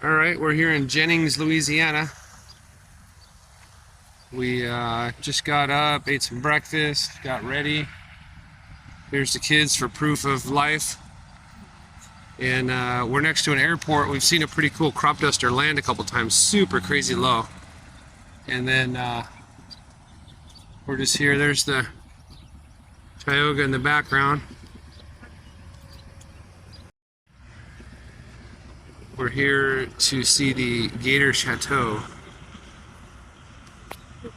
All right, we're here in Jennings, Louisiana. We just got up, ate some breakfast, got ready. Here's the kids for proof of life. And we're next to an airport. We've seen a pretty cool crop duster land a couple times, super crazy low. And then we're just here. There's the Tioga in the background. We're here to see the Gator Chateau a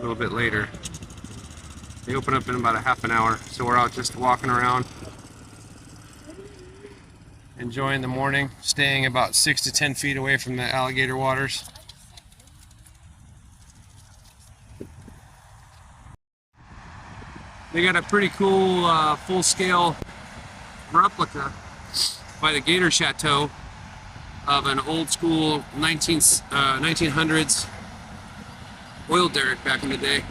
little bit later. They open up in about a half an hour, so we're out just walking around, enjoying the morning, staying about 6 to 10 feet away from the alligator waters. They got a pretty cool full-scale replica by the Gator Chateau of an old school 1900s oil derrick back in the day.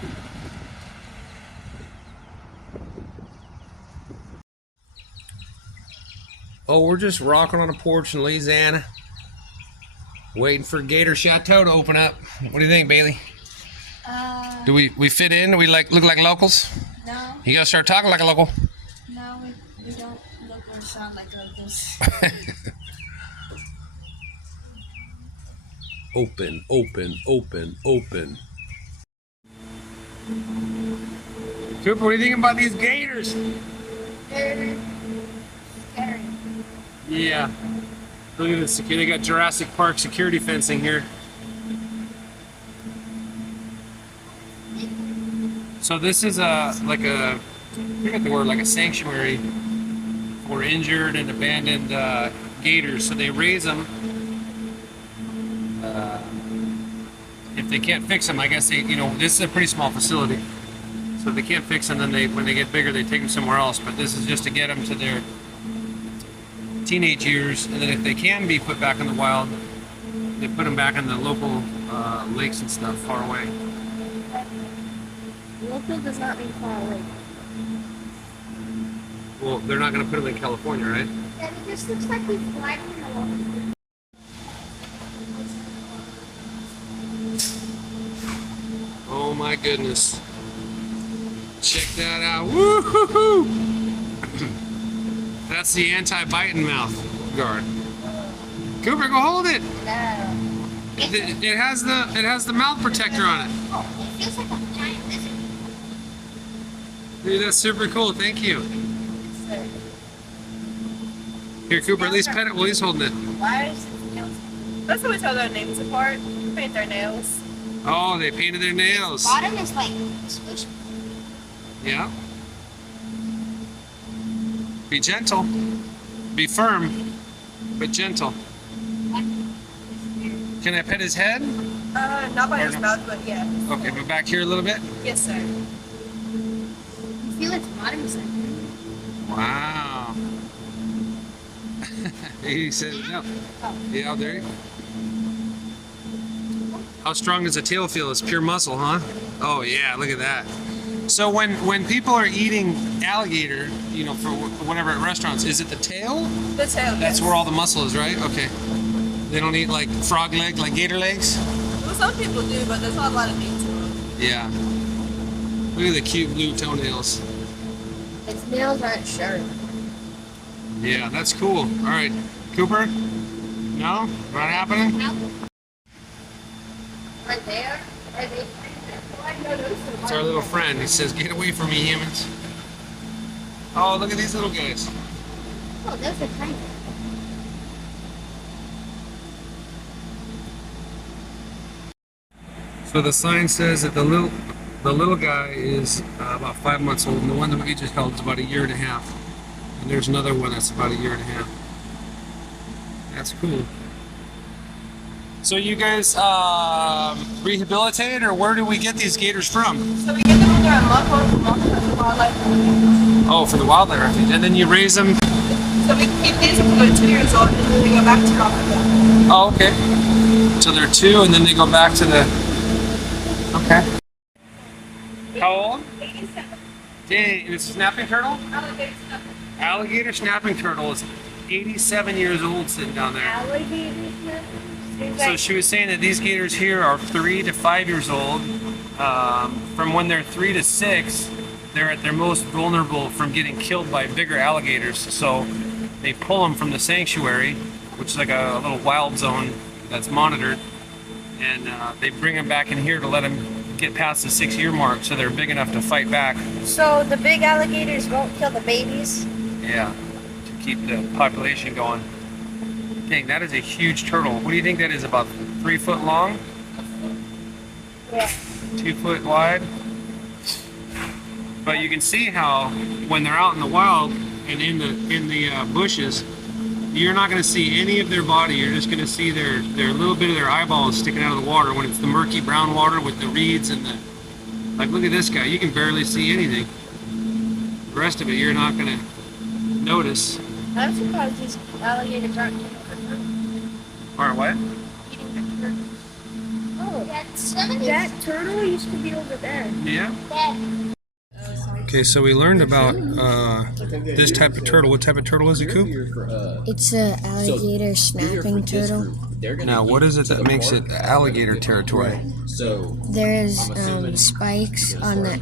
Oh, we're just rocking on a porch in Louisiana, waiting for Gator Chateau to open up. What do you think, Bailey? Do we fit in? Do we look like locals? No. You gotta start talking like a local. No, we don't look or sound like locals. Open, open, open, open. Cooper, what do you think about these gators? They're scary. Yeah. Look at this. They got Jurassic Park security fencing here. So this is I forget the word, like a sanctuary for injured and abandoned gators. So they raise them. If they can't fix them, I guess this is a pretty small facility. So if they can't fix them, then when they get bigger, they take them somewhere else. But this is just to get them to their teenage years, and then if they can be put back in the wild, they put them back in the local lakes and stuff far away. Local does not mean far away. Well, they're not going to put them in California, right? Yeah, it just looks like we fly along. Oh my goodness. Check that out. Woo-hoo-hoo! That's the anti-biting mouth guard. Cooper, go hold it. No. It has the mouth protector on it. Oh, it feels like a giant lizard. Dude, that's super cool. Thank you. Here, Cooper, at least pet it while he's holding it. Why is it nails? That's how we tell their names apart. We paint their nails. Oh, they painted their nails. Bottom is like squishy. Yeah. Be gentle. Be firm, but gentle. Can I pet his head? Not by his mouth, but yeah. Okay, but back here a little bit? Yes, sir. You feel its bottom is like. Wow. He said no. Yeah, there you go. How strong does the tail feel? It's pure muscle, huh? Oh yeah, look at that. So when people are eating alligator, for whatever at restaurants, is it the tail? The tail. That's where all the muscle is, right? Okay. They don't eat like frog leg, like gator legs? Well, some people do, but there's not a lot of meat to them. Yeah. Look at the cute blue toenails. Its nails aren't sharp. Yeah, that's cool. All right, Cooper? No? Not happening? Right there? Are they? It's our little friend. He says, "Get away from me, humans." Oh, look at these little guys. Oh, those are tiny. So the sign says that the little guy is about 5 months old, and the one that we just held is about 1.5 years. And there's another one that's about 1.5 years. That's cool. So you guys rehabilitate, or where do we get these gators from? So we get them when they're a month old from the wildlife. Oh, for the wildlife refuge. And then you raise them? So we keep these until they're 2 years old, and then they go back to Rockville. Oh, okay. So they're 2, and then they go back to the... Okay. How old? 87. Dang, it's a snapping turtle? Alligator stuff. Alligator snapping turtle is 87 years old sitting down there. Alligators. So she was saying that these gators here are 3 to 5 years old. From when they're 3 to 6, they're at their most vulnerable from getting killed by bigger alligators. So they pull them from the sanctuary, which is like a little wild zone that's monitored, and they bring them back in here to let them get past the 6-year mark so they're big enough to fight back. So the big alligators won't kill the babies? Yeah, to keep the population going. Dang, that is a huge turtle. What do you think that is, about 3 foot long? Yeah. 2 foot wide? But you can see how when they're out in the wild and in the bushes, you're not going to see any of their body. You're just going to see their little bit of their eyeballs sticking out of the water when it's the murky brown water with the reeds and the, like, look at this guy, you can barely see anything. The rest of it you're not going to notice. I'm surprised these alligators aren't eating the turtle. Or what? Eating the turtle. Oh, that turtle used to be over there. Yeah. Okay, so we learned about this type of turtle. What type of turtle is it, Coop? It's an alligator snapping turtle. Now, what is it that makes it alligator territory? There's spikes on the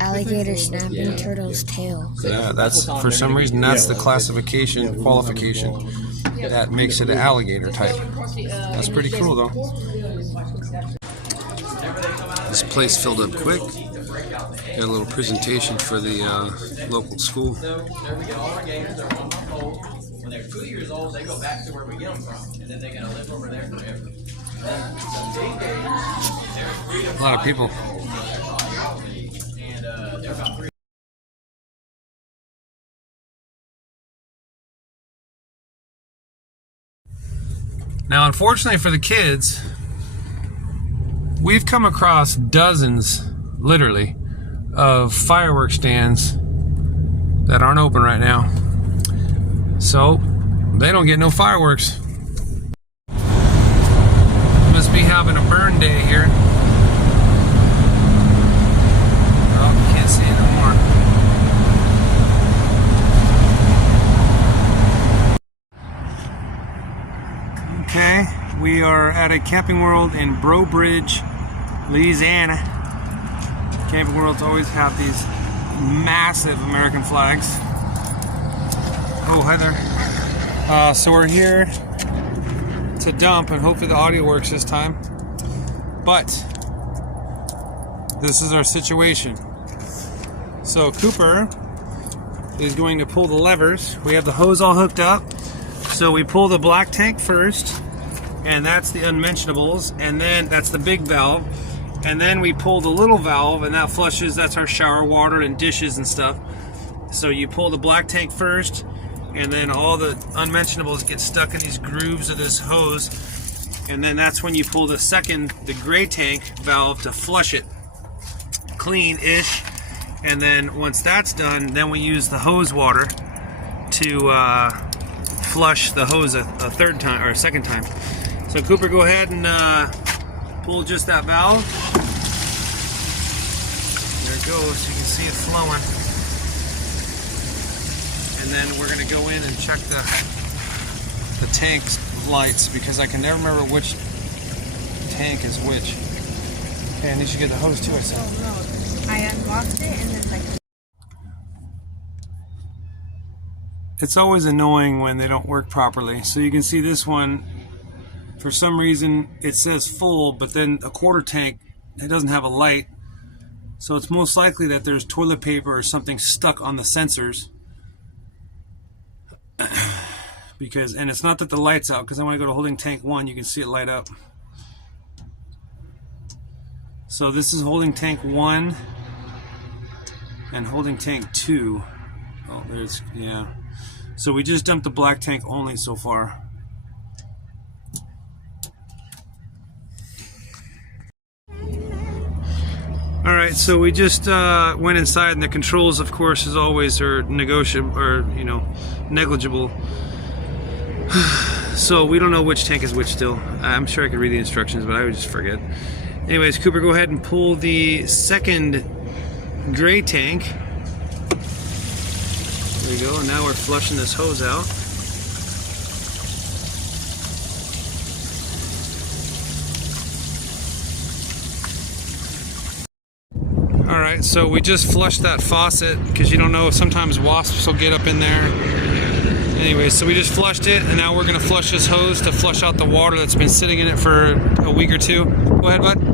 alligator snapping turtle's tail. Yeah, that's, for some reason, that's the qualification that makes it an alligator type. That's pretty cool, though. This place filled up quick. Got a little presentation for the local school. When they're 2 years old, they go back to where we get them from, and then they're gonna live over there forever. A lot of people. And they're about 3. Now, unfortunately for the kids, we've come across dozens, literally, of fireworks stands that aren't open right now. So they don't get no fireworks. Must be having a burn day here. Oh, can't see it no more. Okay, we are at a Camping World in Breaux Bridge, Louisiana. Camping Worlds always have these massive American flags. Oh, hi there. So we're here to dump, and hopefully the audio works this time. But this is our situation. So Cooper is going to pull the levers. We have the hose all hooked up. So we pull the black tank first, and that's the unmentionables, and then that's the big valve. And then we pull the little valve, and that flushes, that's our shower water and dishes and stuff. So you pull the black tank first, and then all the unmentionables get stuck in these grooves of this hose. And then that's when you pull the second, the gray tank valve, to flush it clean-ish. And then once that's done, then we use the hose water to flush the hose a third time, or a second time. So Cooper, go ahead and pull just that valve. There it goes, you can see it flowing. And then we're gonna go in and check the tank's lights, because I can never remember which tank is which. Okay, I need you to get the hose too, I said. Oh no, I unlocked it and it's like... It's always annoying when they don't work properly. So you can see this one, for some reason it says full, but then a quarter tank, it doesn't have a light. So it's most likely that there's toilet paper or something stuck on the sensors. Because, and it's not that the light's out, because I want to go to holding tank 1, you can see it light up. So this is holding tank 1 and holding tank 2. Oh, there's, yeah. So we just dumped the black tank only so far. Alright, so we just went inside, and the controls, of course, as always, are negotiable, or, you know, negligible. So we don't know which tank is which still. I'm sure I could read the instructions, but I would just forget. Anyways, Cooper, go ahead and pull the second gray tank. There we go, and now we're flushing this hose out. Alright, so we just flushed that faucet because you don't know, sometimes wasps will get up in there. Anyway, so we just flushed it, and now we're going to flush this hose to flush out the water that's been sitting in it for a week or two. Go ahead, bud.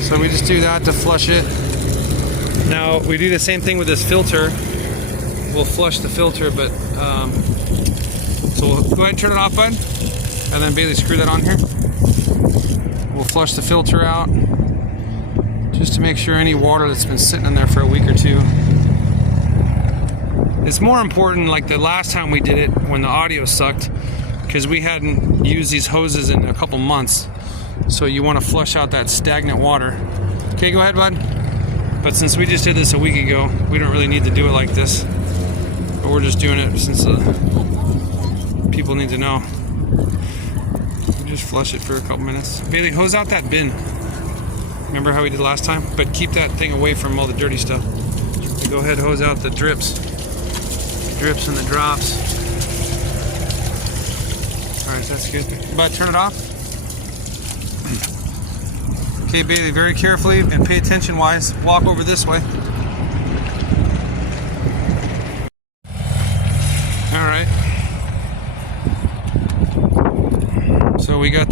So we just do that to flush it. Now we do the same thing with this filter. We'll flush the filter, but so we'll go ahead and turn it off, bud, and then Bailey, screw that on here. We'll flush the filter out just to make sure any water that's been sitting in there for a week or two. It's more important, like the last time we did it when the audio sucked, because we hadn't used these hoses in a couple months. So you want to flush out that stagnant water. Okay, go ahead, bud. But since we just did this a week ago, we don't really need to do it like this. But we're just doing it since people need to know. Just flush it for a couple minutes. Bailey, hose out that bin. Remember how we did last time? But keep that thing away from all the dirty stuff. So go ahead, hose out the drips. The drips and the drops. Alright, that's good. Bud, turn it off. Okay, Bailey, very carefully and pay attention wise. Walk over this way. Alright. So we got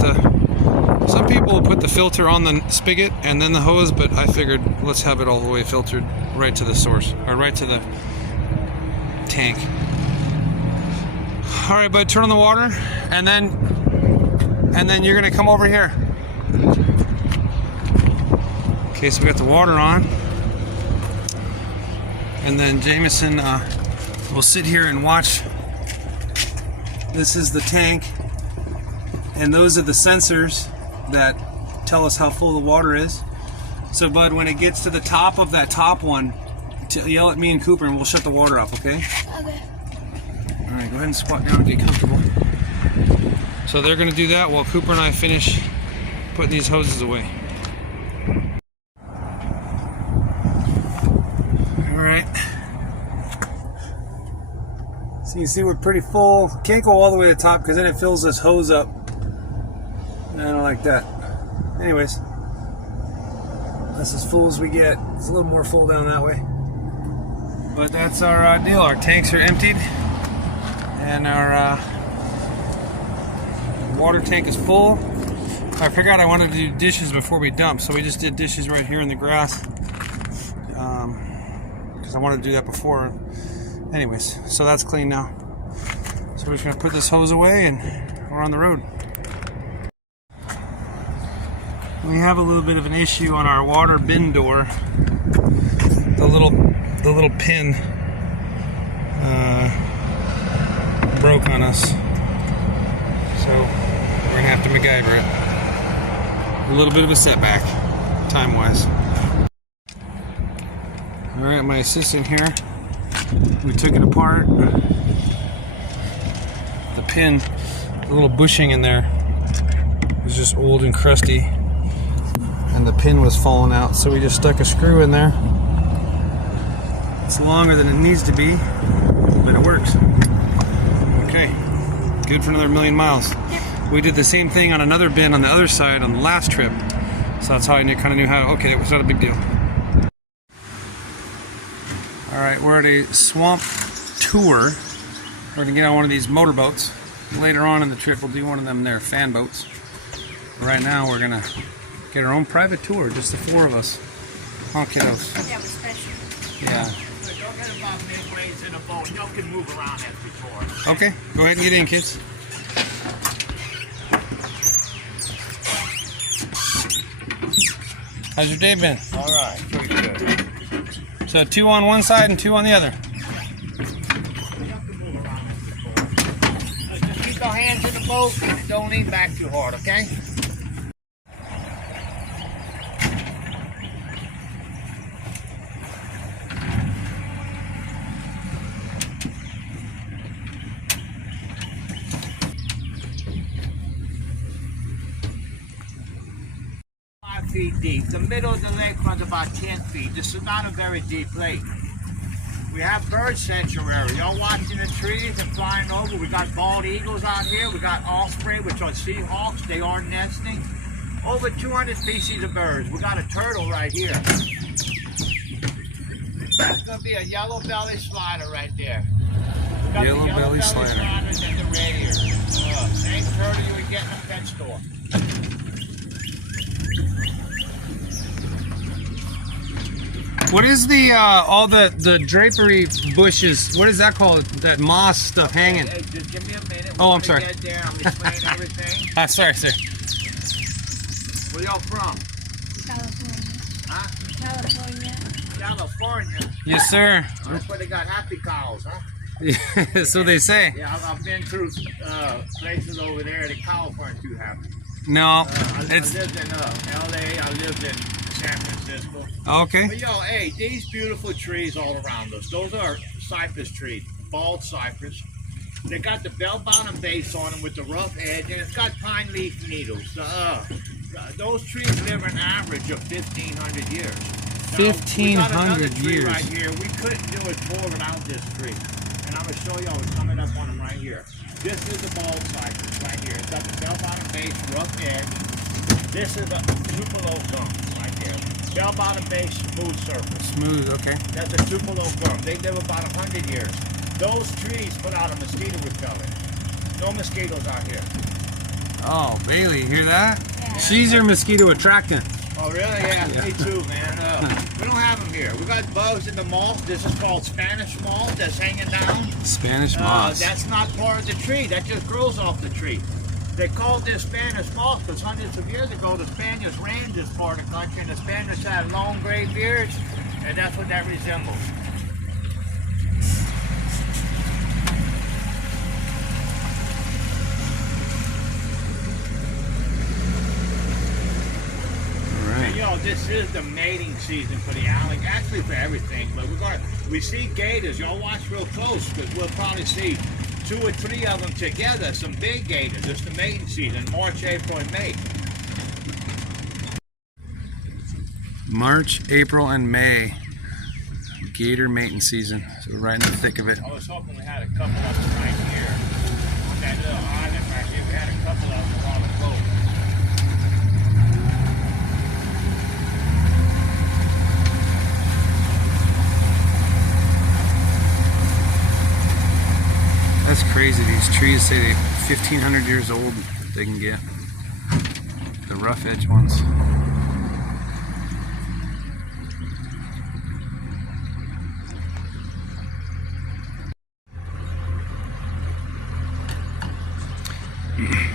some people put the filter on the spigot and then the hose, but I figured let's have it all the way filtered right to the source, or right to the tank. Alright, bud, turn on the water, and then you're gonna come over here. Okay, so we got the water on, and then Jameson will sit here and watch. This is the tank, and those are the sensors that tell us how full the water is. So, bud, when it gets to the top of that top one, yell at me and Cooper, and we'll shut the water off, okay? Okay. All right, go ahead and squat down and get comfortable. So they're gonna do that while Cooper and I finish putting these hoses away. So you see we're pretty full. Can't go all the way to the top because then it fills this hose up. And I don't like that. Anyways, that's as full as we get. It's a little more full down that way. But that's our deal. Our tanks are emptied. And our water tank is full. I forgot I wanted to do dishes before we dump. So we just did dishes right here in the grass. Because I wanted to do that before. Anyways, so that's clean now. So we're just gonna put this hose away and we're on the road. We have a little bit of an issue on our water bin door. The little pin broke on us. So we're gonna have to MacGyver it. A little bit of a setback, time-wise. All right, my assistant here. We took it apart. The pin, the little bushing in there was just old and crusty, and the pin was falling out, so we just stuck a screw in there. It's longer than it needs to be, but it works. Okay, good for another 1,000,000 miles. We did the same thing on another bin on the other side on the last trip, so that's how I kind of knew how. Okay, it was not a big deal. Alright, we're at a swamp tour. We're going to get on one of these motorboats. Later on in the trip, we'll do one of them there, fan boats. Right now, we're going to get our own private tour, just the 4 of us. Huh, kiddos? Yeah, we're special. Yeah. Don't get about midways in a boat. Y'all can move around as before. Okay, go ahead and get in, kids. How's your day been? All right, pretty good. So 2 on one side and 2 on the other. Just keep your hands in the boat and don't lean back too hard, okay? feet deep. The middle of the lake runs about 10 feet. This is not a very deep lake. We have bird sanctuary. Y'all watching the trees and flying over. We got bald eagles out here. We got osprey, which are seahawks. They are nesting. Over 200 species of birds. We got a turtle right here. That's going to be a yellow belly slider right there. We got Yellow the belly slider. sliders and the red ear. Same turtle you would get in a pet store. What is the all the drapery bushes? What is that called? That moss stuff hanging? Hey, just give me a minute. Oh, I'm We're sorry. gonna get there. I'm explaining everything. Sorry, sir. Where y'all from? California. Huh? California. California. Yes, sir. That's where they got happy cows, huh? So they say. Yeah, I've been through places over there. The cows weren't too happy. No, I it's lived in L.A. I lived in San Francisco. okay. But yo, hey, these beautiful trees all around us. Those are cypress trees, bald cypress. They got the bell-bottom base on them with the rough edge, and it's got pine leaf needles. Those trees live an average of 1,500 years. Now, we got another 1,500 tree years. right here. We couldn't do a tour without this tree. And I'm going to show y'all what's coming up on them right here. This is the bald cypress right here. It's got the bell-bottom base, rough edge. This is a Tupelo gum right there. Bell-bottom base, smooth surface. Smooth. Okay. That's a Tupelo gum. They live about 100 years. Those trees put out a mosquito repellent. No mosquitoes out here. Oh, Bailey, you hear that? She's your mosquito attractant. Oh, really? Yeah, me too, man. We don't have them here. We got bugs in the moss. This is called Spanish moss that's hanging down. Spanish moss. That's not part of the tree. That just grows off the tree. They called this Spanish moss because hundreds of years ago the Spaniards ran this part of the country and the Spaniards had long gray beards, and that's what that resembles. And, you know, this is the mating season for the alligator, actually for everything. But we see gators. Y'all watch real close because we'll probably see 2 or 3 of them together. Some big gators. It's the mating season, March, April, and May. March, April, and May. Gator mating season. So we're right in the thick of it. I was hoping we had a couple of them right here on that little island right here. We had a couple of them on the boat. That's crazy. These trees say they're 1,500 years old. They can get the rough edge ones.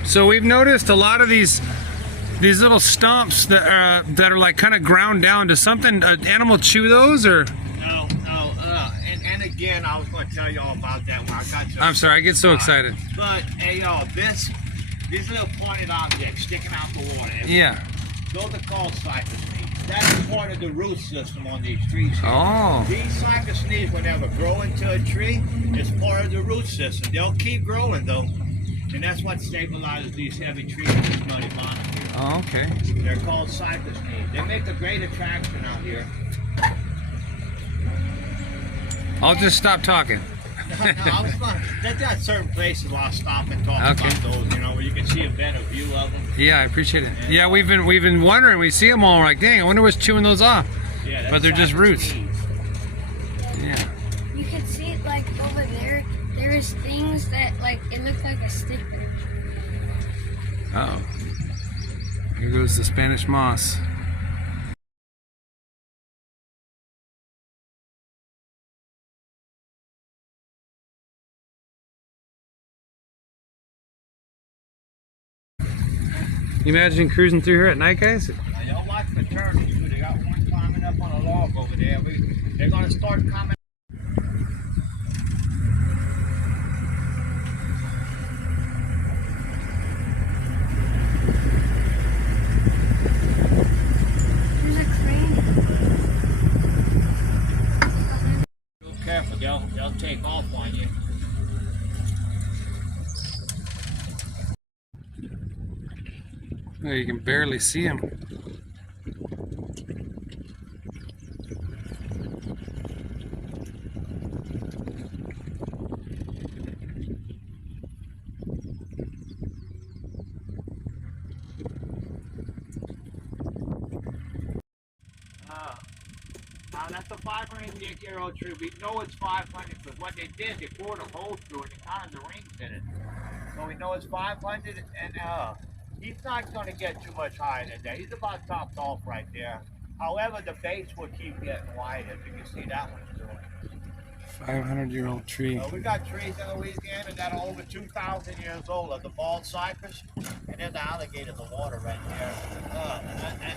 So we've noticed a lot of these little stumps that are like kind of ground down. Does something an animal chew those or? No. And again, I was going to tell y'all about that when I got to. I'm sorry, I get so excited. But hey, y'all, these little pointed objects sticking out the water. Yeah. Those are called cypress knees. That's part of the root system on these trees here. Oh. These cypress knees will never grow into a tree. It's part of the root system. They'll keep growing though. And that's what stabilizes these heavy trees in this muddy bottom here. Oh, okay. They're called cypress knees. They make a great attraction out here. I'll just stop talking. No, I was fun. There's certain places where I'll stop and talk Okay. about those, you know, where you can see a better view of them. Yeah, I appreciate it. Yeah, we've been wondering. We see them all. We're like, dang, I wonder what's chewing those off. Yeah, that's But they're just cypress roots. knees. Yeah. You can see it like over there. There is things that like it looks like a stick there. Uh oh. Here goes the Spanish moss. You imagine cruising through here at night, guys? Now, y'all watch the turtles too. They got one climbing up on a log over there. They're going to start coming. There's a crane. Real careful, they'll take off on you. Oh, you can barely see them. that's a 500-year-old tree. We know it's 500 because what they did, they bored a hole through it and counted the rings in it. So we know it's 500, and he's not going to get too much higher than that. He's about topped off right there. However, the base will keep getting wider. You can see that one's doing. 500-year-old tree. We got trees in Louisiana that are over 2,000 years old, like the bald cypress, and there's the alligator in the water right there.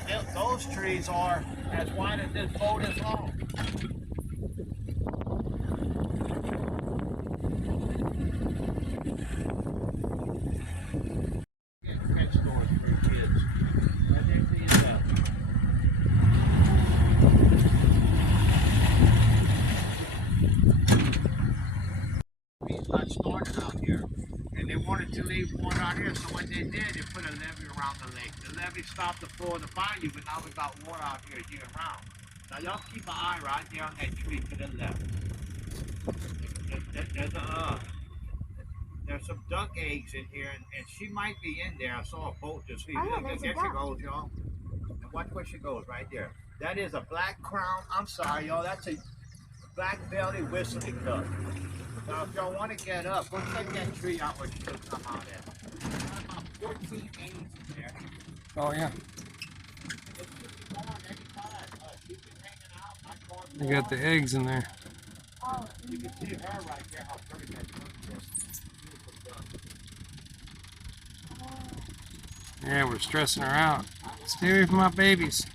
And those trees are as wide as this boat is long. Pet stores for kids. And then these, got started out here, and they wanted to leave one out here, so what they did, they put a levee around the lake. The levee stopped the flow of the bayou, but now we got water out here year round. Now y'all keep an eye right there on that tree to the left. There's some duck eggs in here, and she might be in there. I saw a boat just here. Oh, There she goes, y'all. And watch where she goes, right there. That is a black crown. I'm sorry, y'all. That's a black belly whistling duck. Now, if y'all want to get up, go check that tree out where she'll come out at. There's about 14 eggs in there. Oh yeah. She's been hanging out. I caught They got the eggs in there. Oh, You can see her right there, how pretty that duck is. Beautiful duck. Yeah, we're stressing her out. Stay away from my babies.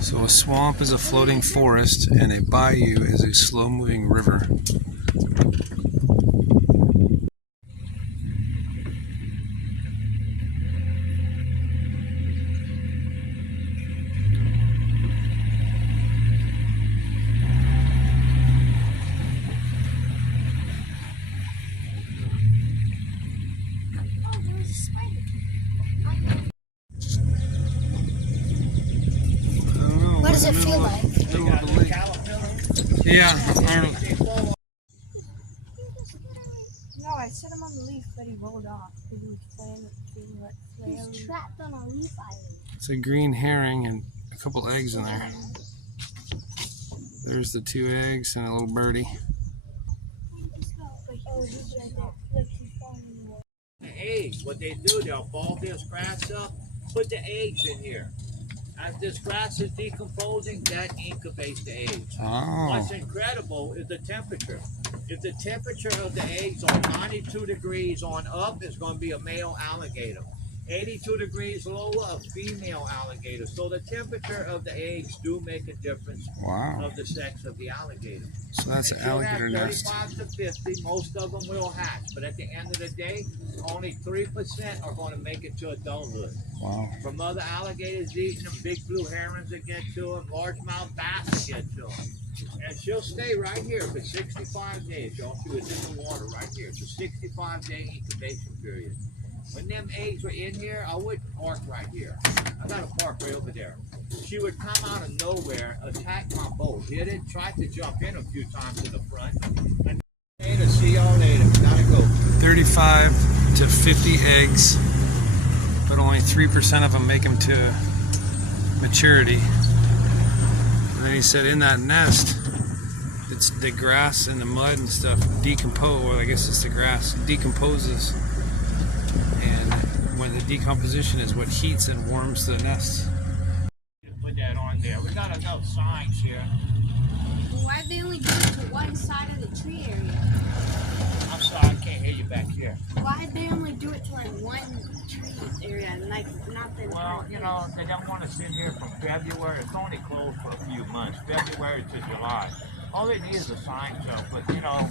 So a swamp is a floating forest, and a bayou is a slow-moving river. there's a spider. What does it feel like? Middle of the lake. Yeah. No, I set him on the leaf, but he rolled off because he was playing. He's trapped on a leaf island. It's a green herring and a couple eggs in there. There's the 2 eggs and a little birdie. The eggs, what they do, they'll ball this grass up, put the eggs in here. As this grass is decomposing, that incubates the eggs. Oh. What's incredible is the temperature. If the temperature of the eggs are 92 degrees on up, it's going to be a male alligator. 82 degrees lower, a female alligator. So the temperature of the eggs do make a difference of the sex of the alligator. So that's an alligator nest. 35 to 50, most of them will hatch, but at the end of the day, only 3% are going to make it to adulthood. Wow. From other alligators eating them, big blue herons that get to them, largemouth bass that get to them. And she'll stay right here for 65 days, y'all. She was in the water right here. It's a 65-day incubation period. When them eggs were in here, I would park right here. I got a park right over there. She would come out of nowhere, attack my boat, hit it, tried to jump in a few times in the front. And later, see y'all later. Gotta go. 35 to 50 eggs, but only 3% of them make them to maturity. And then he said in that nest, it's the grass and the mud and stuff decompose, or I guess it's the grass, decomposes. And when the decomposition is what heats and warms the nest. Put that on there. We got enough signs here. Why'd they only do it to one side of the tree area? I'm sorry, I can't hear you back here. Why'd they only do it to like one tree area and like not the Well, you know, they don't want to sit here from February. It's only closed for a few months, February to July. All they need is a sign show, but you know.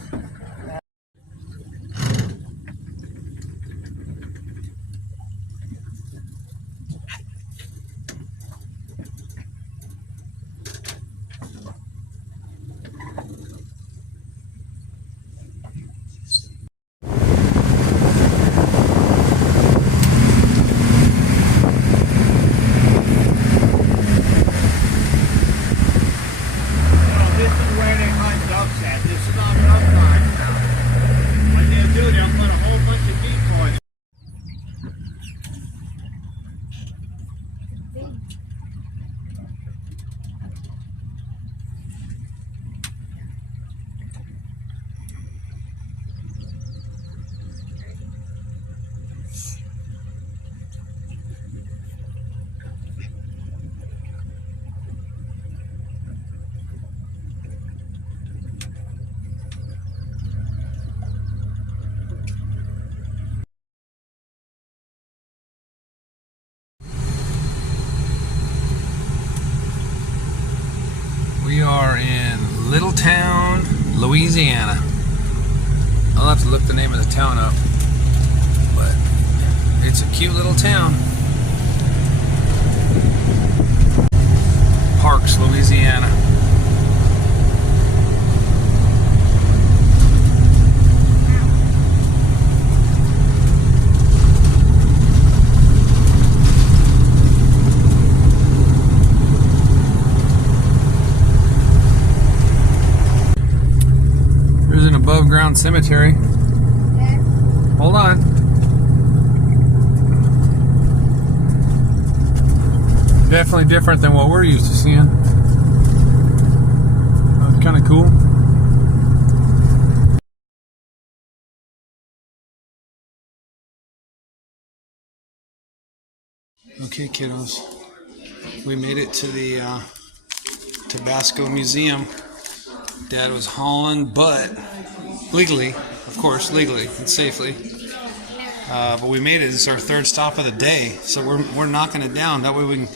This is where they hunt ducks at. This is not duck time. We are in Littletown, Louisiana. I'll have to look the name of the town up, but it's a cute little town. Parks, Louisiana. There's an above ground cemetery. Hold on. Definitely different than what we're used to seeing. That's kind of cool. Okay, kiddos. We made it to the Tabasco Museum. Dad was hauling, but legally, of course, legally and safely. But we made it. It's our third stop of the day, so we're knocking it down. That way we're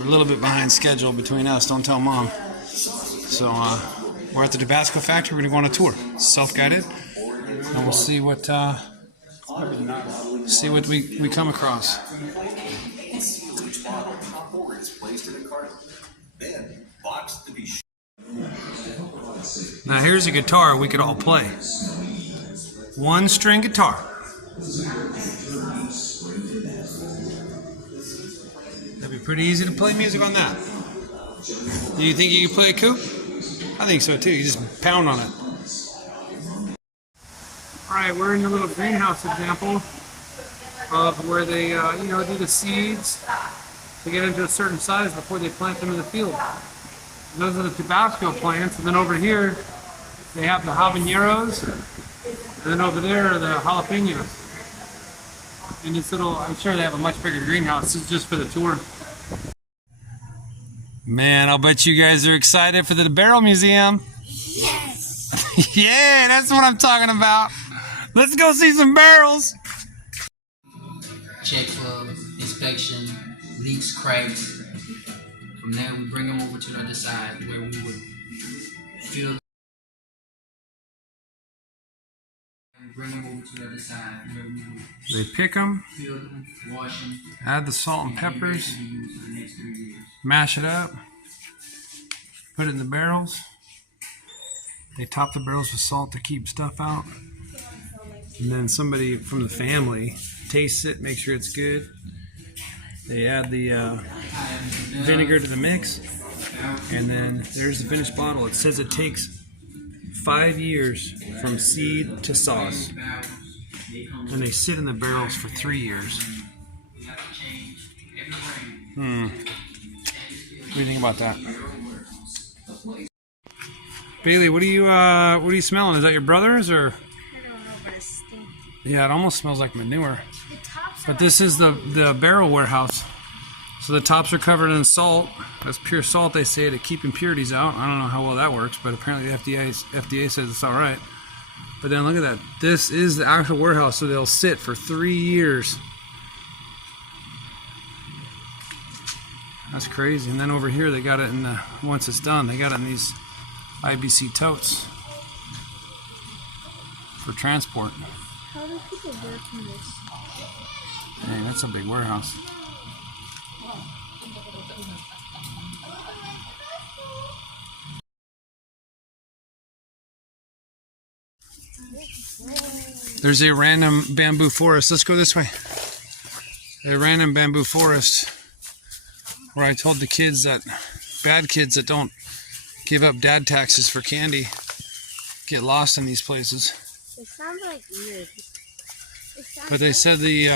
a little bit behind schedule between us. Don't tell Mom. So we're at the Tabasco factory. We're gonna go on a tour, self-guided, and we'll see what we come across. Now here's a guitar we could all play. One string guitar. That'd be pretty easy to play music on that. Do you think you can play a coop? I think so too. You just pound on it. Alright, we're in the little greenhouse example of where they do the seeds to get into a certain size before they plant them in the field. Those are the Tabasco plants, and then over here they have the habaneros, and then over there are the jalapenos. And this little, I'm sure they have a much bigger greenhouse. This is just for the tour. Man, I'll bet you guys are excited for the Barrel Museum. Yes! Yeah, that's what I'm talking about. Let's go see some barrels. Check for inspection, leaks, cracks. From there, we bring them over to the other side where we would fill. Bring them over to the other side where we would. They pick them, Fill them, wash them, add the salt and peppers, to be used for the next 3 years. mash it up, put it in the barrels. They top the barrels with salt to keep stuff out. And then somebody from the family tastes it, makes sure it's good. They add the vinegar to the mix, and then there's the finished bottle. It says it takes 5 years from seed to sauce, and they sit in the barrels for 3 years. What do you think about that? Bailey, what are you smelling? Is that your brother's or? I don't know, but it stinks. Yeah, it almost smells like manure. But this is the barrel warehouse. So the tops are covered in salt. That's pure salt, they say, to keep impurities out. I don't know how well that works, but apparently the FDA says it's all right. But then look at that. This is the actual warehouse, so they'll sit for 3 years. That's crazy. And then over here, they got it in the, once it's done, they got it in these IBC totes for transport. How do people work in this? Dang, that's a big warehouse. There's a random bamboo forest. Let's go this way. A random bamboo forest where I told the kids that bad kids that don't give up dad taxes for candy get lost in these places. It sounds like weird. But they said the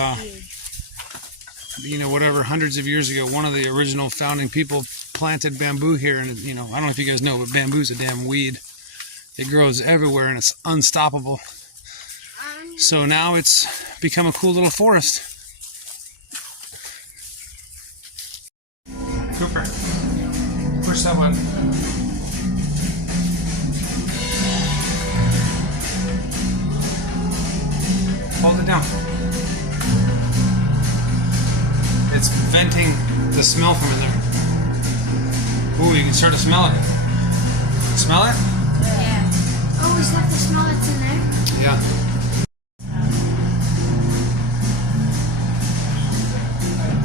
whatever, hundreds of years ago, one of the original founding people planted bamboo here, and I don't know if you guys know, but bamboo's a damn weed. It grows everywhere and it's unstoppable. So now it's become a cool little forest. Cooper, push that one. Hold it down. It's venting the smell from in there. Ooh, you can start to smell it. Smell it? Yeah. Oh, is that the smell that's in there? Yeah.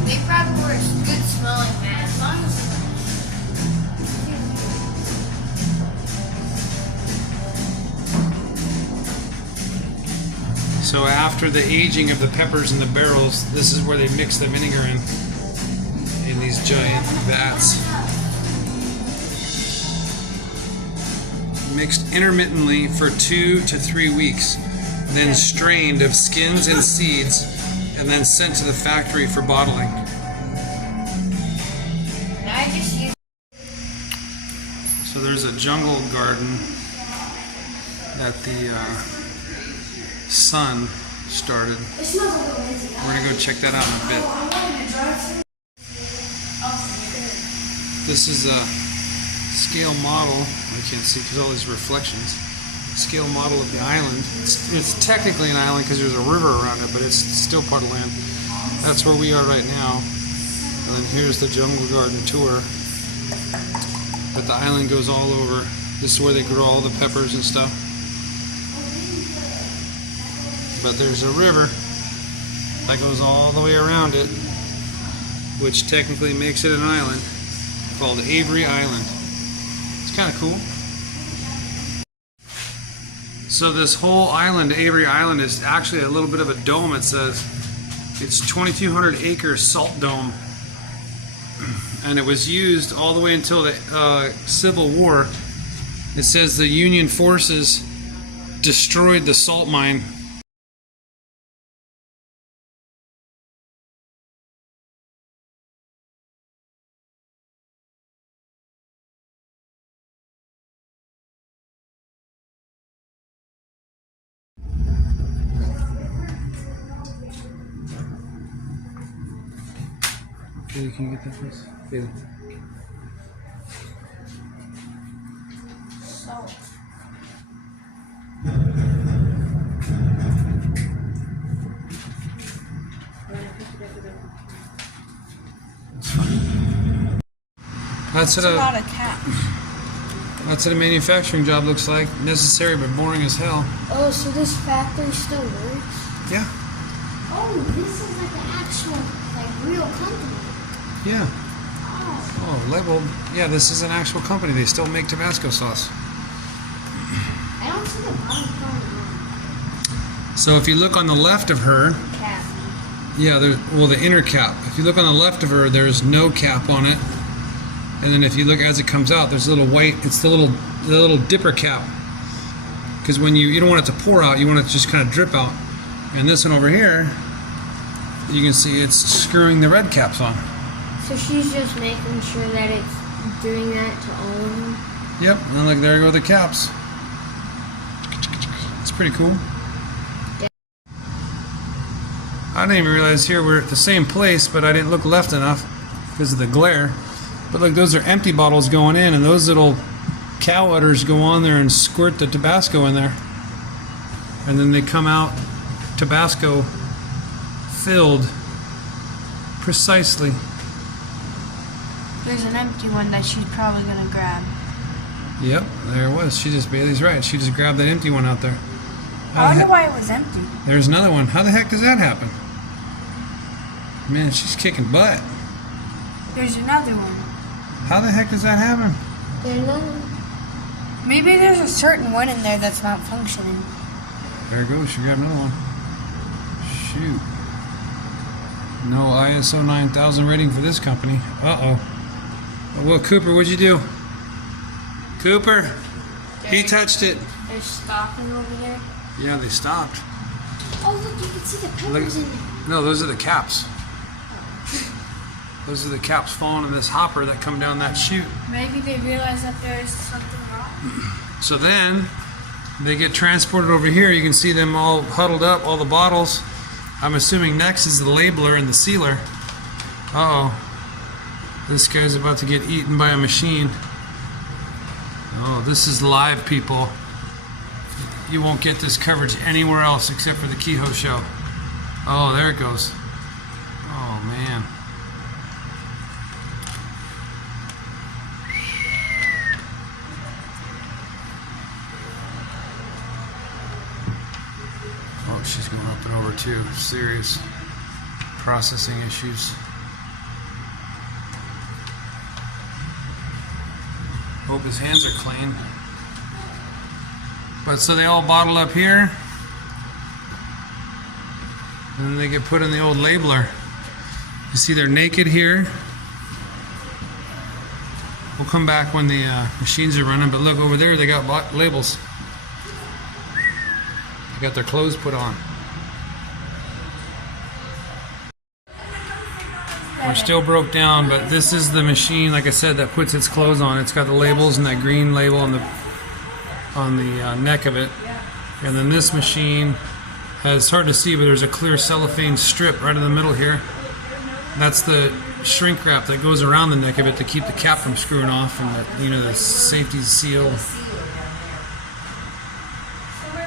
They probably were good smelling, man. As long as So after the aging of the peppers in the barrels, this is where they mix the vinegar in these giant vats. Mixed intermittently for 2 to 3 weeks, then strained of skins and seeds, and then sent to the factory for bottling. I just use. So there's a jungle garden that the son started. We're gonna go check that out in a bit. This is a scale model. I can't see because all these reflections. Scale model of the island. It's technically an island because there's a river around it, but it's still part of land. That's where we are right now. And then here's the jungle garden tour. But the island goes all over. This is where they grow all the peppers and stuff. But there's a river that goes all the way around it, which technically makes it an island called Avery Island. It's kind of cool. So this whole island, Avery Island, is actually a little bit of a dome. It says it's 2,200 acre salt dome, and it was used all the way until the Civil War. It says the Union forces destroyed the salt mine. Okay, can you get that please? Okay. That's what a lot of caps. that's what a manufacturing job looks like. Necessary but boring as hell. Oh, so this factory still works? Yeah. Oh, this is like an actual, like, real company. Yeah. Oh. Oh, labeled. Yeah, this is an actual company. They still make Tabasco sauce. I don't see the bottom part. So if you look on the left of her, Cap. yeah, well, the inner cap. If you look on the left of her, there's no cap on it. And then if you look as it comes out, there's a little white. It's the little dipper cap. Because when you don't want it to pour out, you want it to just kind of drip out. And this one over here, you can see it's screwing the red caps on. So she's just making sure that it's doing that to all of them? Yep, and then look, there go the caps. It's pretty cool. Yeah. I didn't even realize here we're at the same place, but I didn't look left enough because of the glare. But look, those are empty bottles going in, and those little cow udders go on there and squirt the Tabasco in there. And then they come out Tabasco filled precisely. There's an empty one that she's probably gonna grab. Yep, there it was. Bailey's right. She just grabbed that empty one out there. I wonder why it was empty. There's another one. How the heck does that happen? Man, she's kicking butt. There's another one. How the heck does that happen? They're not. Maybe there's a certain one in there that's not functioning. There it goes. She grabbed another one. Shoot. No ISO 9000 rating for this company. Uh-oh. Well, Cooper, what'd you do? Cooper, he touched it. They're stopping over there. Yeah, they stopped. Oh, look, you can see the Look, peppers in there. no, those are the caps. Those are the caps falling in this hopper that come down that chute. Maybe they realize that there's something wrong. So then they get transported over here. You can see them all huddled up, all the bottles. I'm assuming next is the labeler and the sealer. Uh-oh. This guy's about to get eaten by a machine. Oh, this is live, people. You won't get this coverage anywhere else except for the Kehoe show. Oh, there it goes. Oh, man. Oh, she's going up and over too. Serious processing issues. Hope his hands are clean. But so they all bottle up here, and then they get put in the old labeler. You see they're naked here. We'll come back when the machines are running, but look over there, they got labels. They got their clothes put on. We're still broke down, but this is the machine, like I said, that puts its clothes on. It's got the labels and that green label on the neck of it. And then this machine has, it's hard to see, but there's a clear cellophane strip right in the middle here. That's the shrink wrap that goes around the neck of it to keep the cap from screwing off, and the safety seal.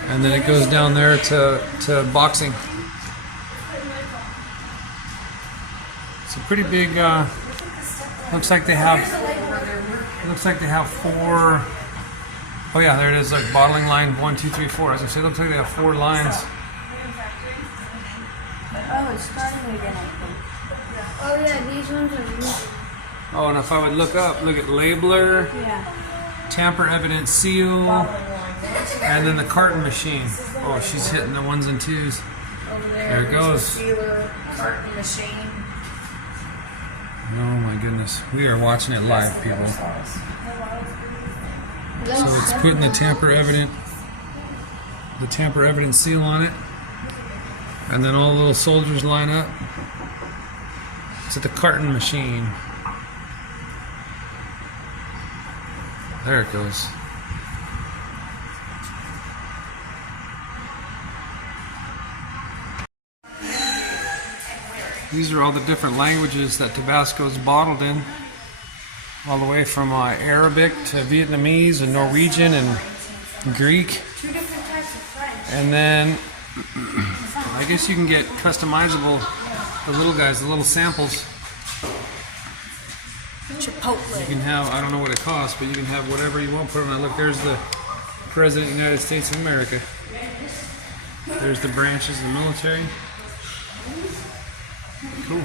And then it goes down there to boxing. It's a pretty big. Looks like they have 4. Oh yeah, there it is. Like bottling line 1, 2, 3, 4. As I say, it looks like they have 4 lines. Oh, it's starting again, I think. Oh yeah, these ones are really... Oh, and if I would look up, look at labeler, tamper evident seal, and then the carton machine. Oh, she's hitting the 1s and 2s. There it goes. Sealer, carton machine. Oh my goodness, we are watching it live, people. So it's putting the tamper evident seal on it, and then all the little soldiers line up. It's at the carton machine. There it goes. These are all the different languages that Tabasco is bottled in. All the way from Arabic to Vietnamese and Norwegian and Greek. 2 different types of French. And then I guess you can get customizable, the little guys, the little samples. Chipotle. You can have, I don't know what it costs, but you can have whatever you want put on it. Look, there's the President of the United States of America. There's the branches of the military. Cool.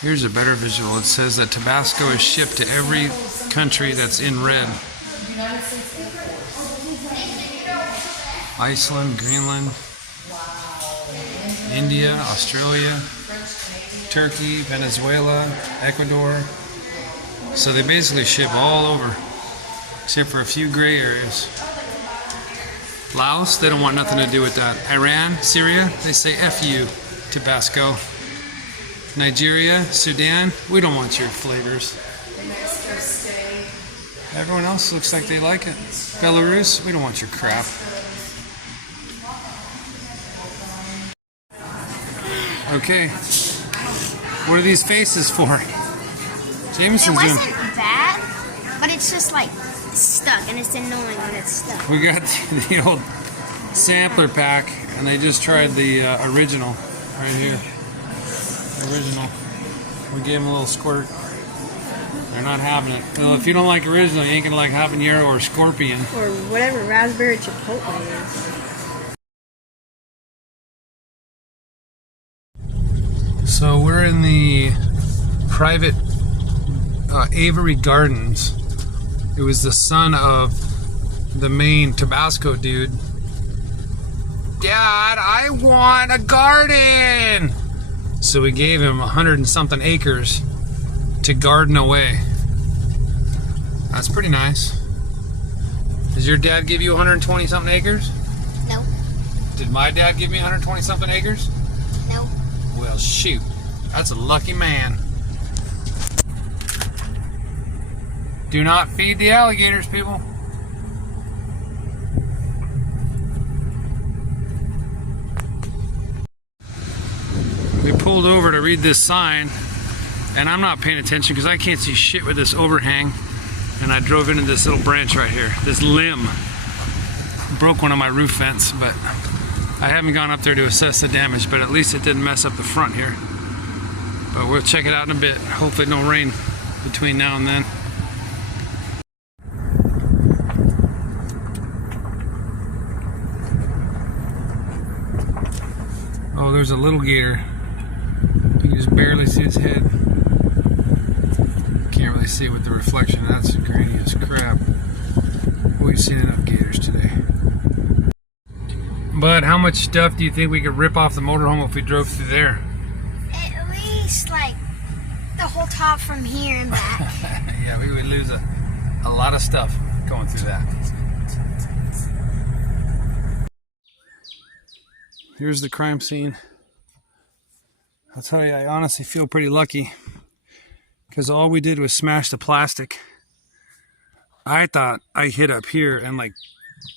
Here's a better visual. It says that Tabasco is shipped to every country that's in red. Iceland, Greenland, India, Australia, Turkey, Venezuela, Ecuador. So they basically ship all over, except for a few gray areas. Laos, they don't want nothing to do with that. Iran, Syria, they say F you, Tabasco. Nigeria, Sudan, we don't want your flavors. Everyone else looks like they like it. Belarus, we don't want your crap. Okay, what are these faces for? Jameson's It doing. wasn't bad, but it's just like stuck, and it's annoying when it's stuck. We got the old sampler pack, and they just tried the original right here. Original. We gave them a little squirt. They're not having it. Well, if you don't like original, you ain't gonna like habanero or scorpion. Or whatever raspberry chipotle is. So we're in the private Avery Gardens. It was the son of the main Tabasco dude. Dad, I want a garden! So we gave him 100 and something acres to garden away. That's pretty nice. Does your dad give you 120 something acres? No. Did my dad give me 120 something acres? No. Well, shoot. That's a lucky man. Do not feed the alligators, people. We pulled over to read this sign, and I'm not paying attention because I can't see shit with this overhang. And I drove into this little branch right here, this limb. Broke one of my roof vents, but I haven't gone up there to assess the damage, but at least it didn't mess up the front here. But we'll check it out in a bit. Hopefully no rain between now and then. there's a little gator. You can just barely see his head. Can't really see it with the reflection. That's grainy as crap. We've seen enough gators today. But how much stuff do you think we could rip off the motorhome if we drove through there? At least like the whole top from here and back. Yeah, we would lose a lot of stuff going through that. Here's the crime scene. I'll tell you, I honestly feel pretty lucky because all we did was smash the plastic. I thought I hit up here and like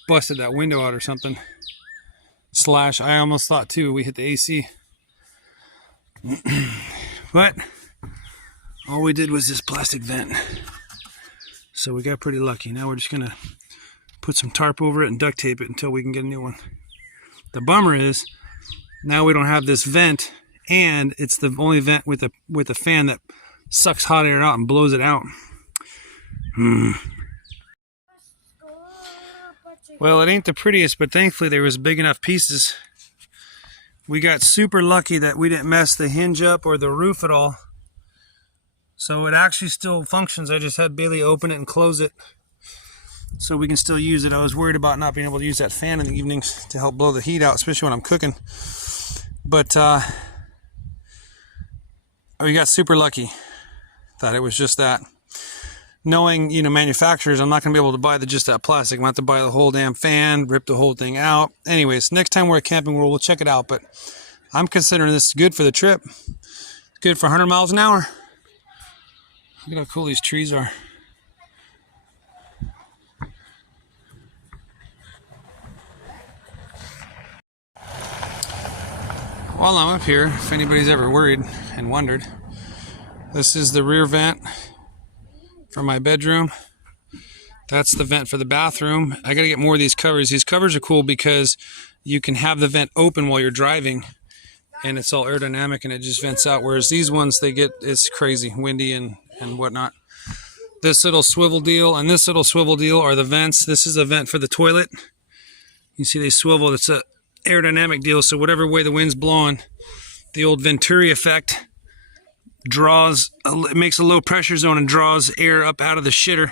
busted that window out or something. Slash, I almost thought too we hit the AC. But all we did was this plastic vent. So we got pretty lucky. Now we're just gonna put some tarp over it and duct tape it until we can get a new one. The bummer is now we don't have this vent, and it's the only vent with a fan that sucks hot air out and blows it out. Well, it ain't the prettiest, but thankfully there was big enough pieces. We got super lucky that we didn't mess the hinge up or the roof at all. So it actually still functions. I just had Bailey open it and close it so we can still use it. I was worried about not being able to use that fan in the evenings to help blow the heat out, especially when I'm cooking. But we got super lucky. Thought it was just that. Knowing, you know, manufacturers, I'm not going to be able to buy just that plastic. I'm going to have to buy the whole damn fan, rip the whole thing out. Anyways, next time we're at Camping World, we'll check it out. But I'm considering this good for the trip. Good for 100 miles an hour. Look at how cool these trees are. While I'm up here, if anybody's ever worried and wondered, this is the rear vent for my bedroom. That's the vent for the bathroom. I gotta get more of these covers. These covers are cool because you can have the vent open while you're driving and it's all aerodynamic and it just vents out, whereas these ones, it's crazy windy and whatnot. This little swivel deal and this little swivel deal are the vents. This is a vent for the toilet. You see they swivel. It's a aerodynamic deal, so whatever way the wind's blowing, the old Venturi effect it makes a low pressure zone and draws air up out of the shitter,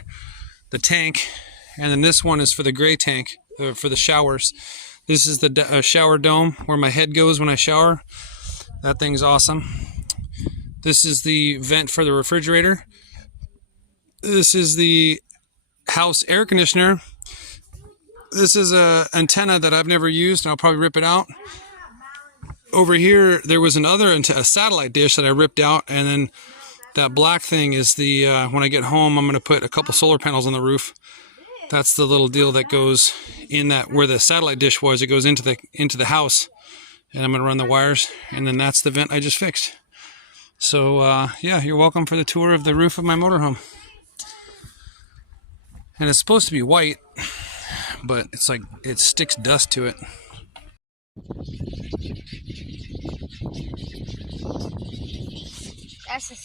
the tank. And then this one is for the gray tank, for the showers. This is the shower dome where my head goes when I shower. That thing's awesome. This is the vent for the refrigerator. This is the house air conditioner. This is a antenna that I've never used and I'll probably rip it out. Over here there was a satellite dish that I ripped out, and then that black thing is the when I get home I'm going to put a couple solar panels on the roof. That's the little deal that goes in that where the satellite dish was. It goes into the house, and I'm going to run the wires, and then that's the vent I just fixed. So yeah, you're welcome for the tour of the roof of my motorhome. And it's supposed to be white, but it's like it sticks dust to it.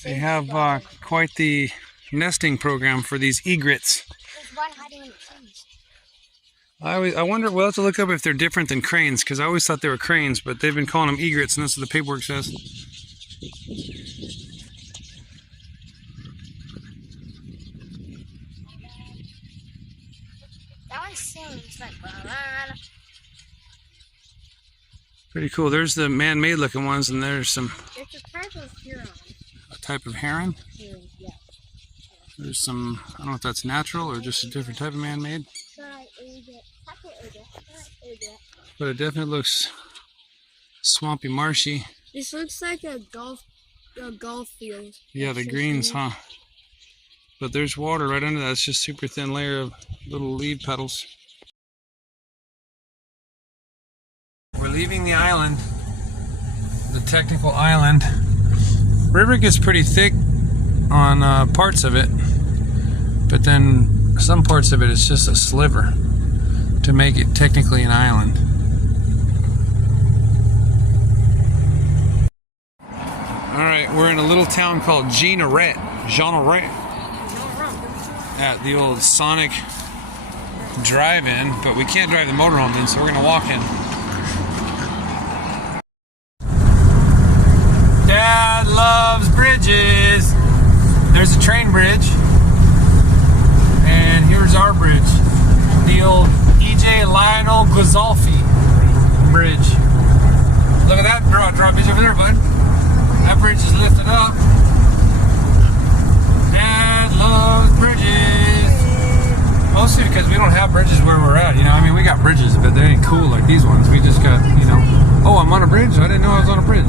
They have quite the nesting program for these egrets. There's one hiding in the trees. I wonder, we'll have to look up if they're different than cranes, because I always thought they were cranes, but they've been calling them egrets, and that's what the paperwork says. That one sings like Pretty cool. There's the man-made looking ones, and there's some... It's a type of heron. A type of heron? Yeah. There's some, I don't know if that's natural or just a different type of man-made. But it definitely looks swampy, marshy. This looks like a golf field. Yeah, the greens, huh? But there's water right under that. It's just super thin layer of little leaf petals. We're leaving the island, the technical island. River gets pretty thick on parts of it, but then some parts of it is just a sliver to make it technically an island. Alright, we're in a little town called Jeanneret at the old Sonic drive-in, but we can't drive the motorhome in, so we're gonna walk in. loves bridges. There's a train bridge. And here's our bridge. The old E.J. Lionel Gazolfi bridge. Look at that drawbridge over there, bud. That bridge is lifted up. Dad loves bridges. Mostly because we don't have bridges where we're at, you know. I mean, we got bridges, but they ain't cool like these ones. We just got, you know, oh, I'm on a bridge? I didn't know I was on a bridge.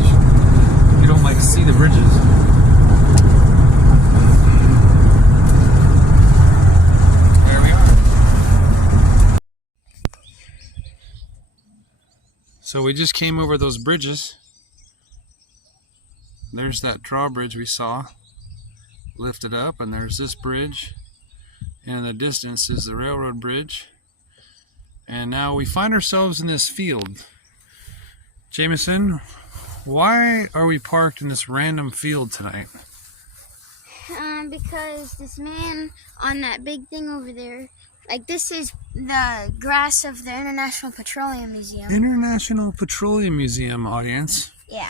You don't like see the bridges. There we are. So we just came over those bridges. There's that drawbridge we saw lifted up, and there's this bridge. And in the distance is the railroad bridge. And now we find ourselves in this field. Jameson, why are we parked in this random field tonight? Because this man on that big thing over there, like this is the grass of the International Petroleum Museum. International Petroleum Museum, audience. Yeah.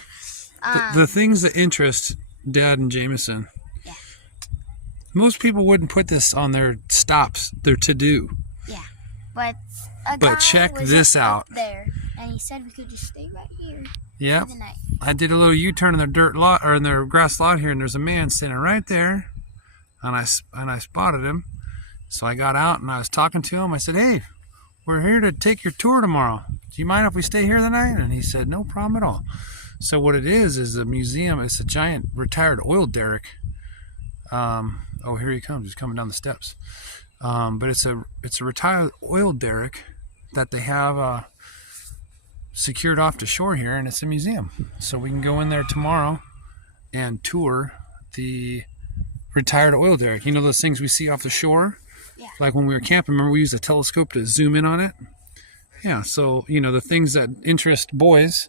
The things that interest Dad and Jameson. Yeah. Most people wouldn't put this on their stops, their to-do. Yeah. But a guy check was this up out. there, and he said we could just stay right here Yep. for the night. I did a little U-turn in their dirt lot, or in their grass lot here, and there's a man standing right there, and I spotted him. So I got out and I was talking to him. I said, "Hey, we're here to take your tour tomorrow. Do you mind if we stay here the night?" And he said, "No problem at all." So what it is a museum. It's a giant retired oil derrick. Oh, here he comes. He's coming down the steps. But it's a retired oil derrick that they have secured off to shore here, and it's a museum. So we can go in there tomorrow and tour the retired oil derrick. You know those things we see off the shore? Yeah. Like when we were camping, remember we used a telescope to zoom in on it? Yeah, so, you know, the things that interest boys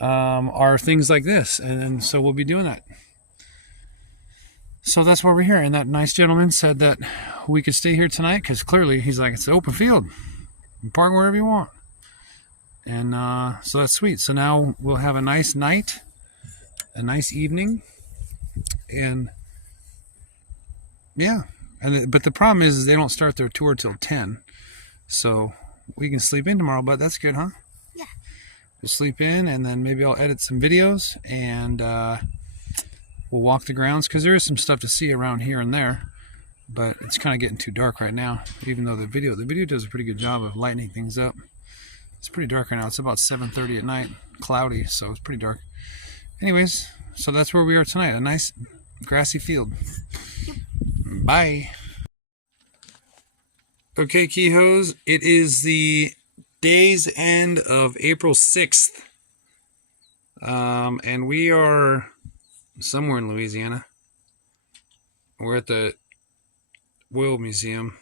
are things like this. And so we'll be doing that. So that's why we're here. And that nice gentleman said that we could stay here tonight because clearly he's like, it's an open field. You can park wherever you want. And so that's sweet. So now we'll have a nice night, a nice evening. And yeah. But the problem is they don't start their tour till 10. So we can sleep in tomorrow, but that's good, huh? Yeah. We'll sleep in, and then maybe I'll edit some videos, and we'll walk the grounds, because there is some stuff to see around here and there, but it's kind of getting too dark right now, even though the video does a pretty good job of lightening things up. It's pretty dark right now. It's about 7:30 at night, cloudy, so it's pretty dark. Anyways, so that's where we are tonight, a nice grassy field. Bye. Okay, Keyhoes, it is the day's end of April 6th. And we are somewhere in Louisiana. We're at the Oil Museum.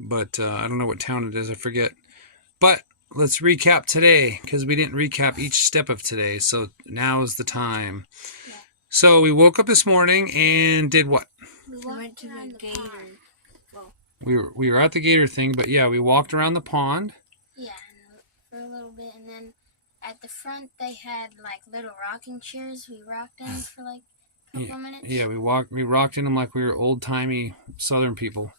But I don't know what town it is, I forget. But let's recap today, because we didn't recap each step of today. So now is the time. Yeah. So we woke up this morning and did what? We went to the gator. We were at the gator thing, but yeah, we walked around the pond. Yeah, for a little bit, and then at the front they had like little rocking chairs. We rocked in for like a couple minutes. Yeah, we rocked in them like we were old-timey Southern people.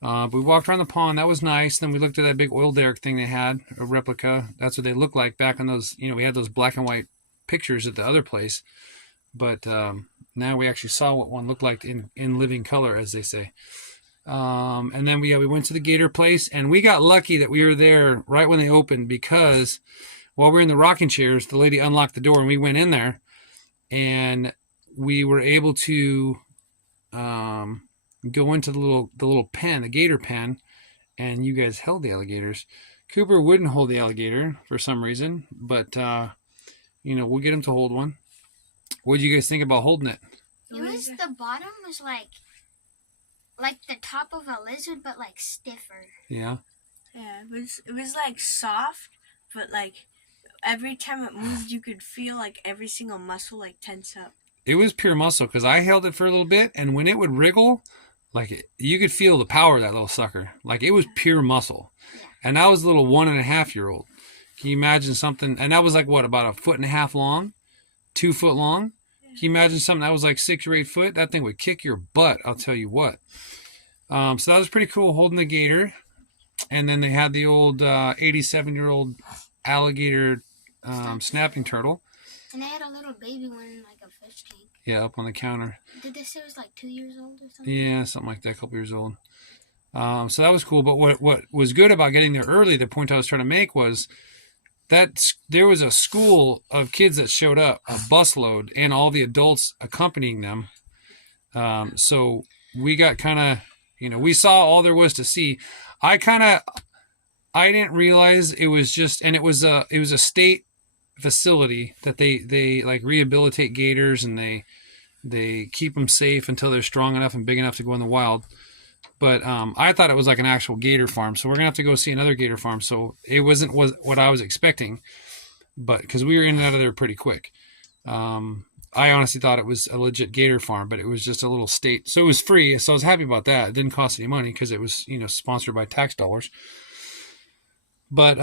But we walked around the pond. That was nice. Then we looked at that big oil derrick thing they had, a replica. That's what they looked like back in those, you know, we had those black and white pictures at the other place. But now we actually saw what one looked like in living color, as they say. And then we went to the gator place, and we got lucky that we were there right when they opened, because while we were in the rocking chairs, the lady unlocked the door and we went in there, and we were able to go into the little pen, the gator pen, and you guys held the alligators. Cooper wouldn't hold the alligator for some reason, but you know, we'll get him to hold one. What did you guys think about holding it? The bottom was like the top of a lizard, but like stiffer. Yeah. Yeah, it was like soft, but like every time it moved, you could feel like every single muscle like tense up. It was pure muscle, because I held it for a little bit, and when it would wriggle, like you could feel the power of that little sucker. Like it was pure muscle. Yeah. And I was a little 1.5-year-old. Can you imagine something? And that was like what, about 1.5 feet long, 2 foot long. Can you imagine something that was like 6 or 8 foot? That thing would kick your butt, I'll tell you what. So that was pretty cool, holding the gator. And then they had the old 87-year-old alligator snapping turtle. And they had a little baby one in like a fish tank. Yeah, up on the counter. Did they say it was like 2 years old or something? Yeah, something like that, a couple years old. So that was cool. But what was good about getting there early, the point I was trying to make was that there was a school of kids that showed up, a busload, and all the adults accompanying them. So we got kind of, we saw all there was to see. I didn't realize it was just, and it was a state facility that they like rehabilitate gators, and they keep them safe until they're strong enough and big enough to go in the wild. But I thought it was like an actual gator farm, so we're gonna have to go see another gator farm. So it wasn't what I was expecting, but because we were in and out of there pretty quick. I honestly thought it was a legit gator farm, but it was just a little state, so it was free. So I was happy about that. It didn't cost any money because it was sponsored by tax dollars. But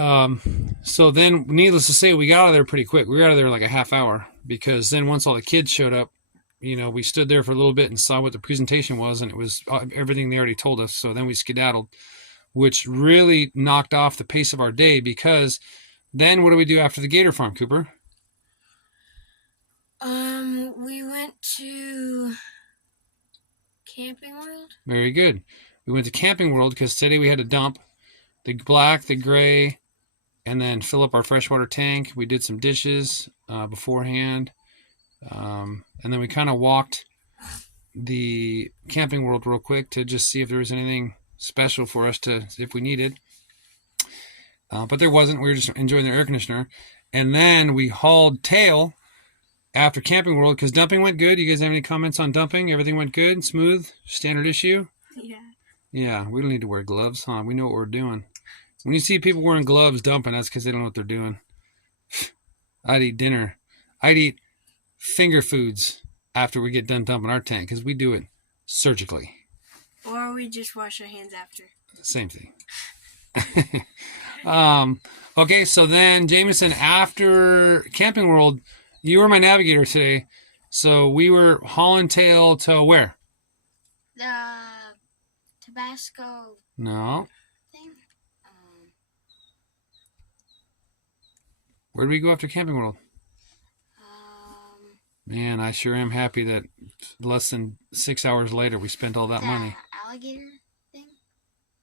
so then, needless to say, we got out of there pretty quick. We got out of there like a half hour, because then once all the kids showed up, we stood there for a little bit and saw what the presentation was, and it was everything they already told us. So then we skedaddled, which really knocked off the pace of our day, because then what do we do after the gator farm, Cooper? We went to Camping World. Very good. We went to Camping World because today we had to dump the black, the gray, and then fill up our freshwater tank. We did some dishes beforehand. And then we kind of walked the Camping World real quick to just see if there was anything special for us if we needed. But there wasn't. We were just enjoying the air conditioner. And then we hauled tail after Camping World because dumping went good. You guys have any comments on dumping? Everything went good, smooth, standard issue? Yeah. Yeah, we don't need to wear gloves, huh? We know what we're doing. When you see people wearing gloves dumping, that's because they don't know what they're doing. I'd eat dinner. I'd eat finger foods after we get done dumping our tank because we do it surgically. Or we just wash our hands after. Same thing. Okay, so then Jameson, after Camping World, you were my navigator today. So we were hauling tail to where? The Tabasco No. thing. Where did we go after Camping World? Man, I sure am happy that less than 6 hours later we spent all that money. Alligator thing.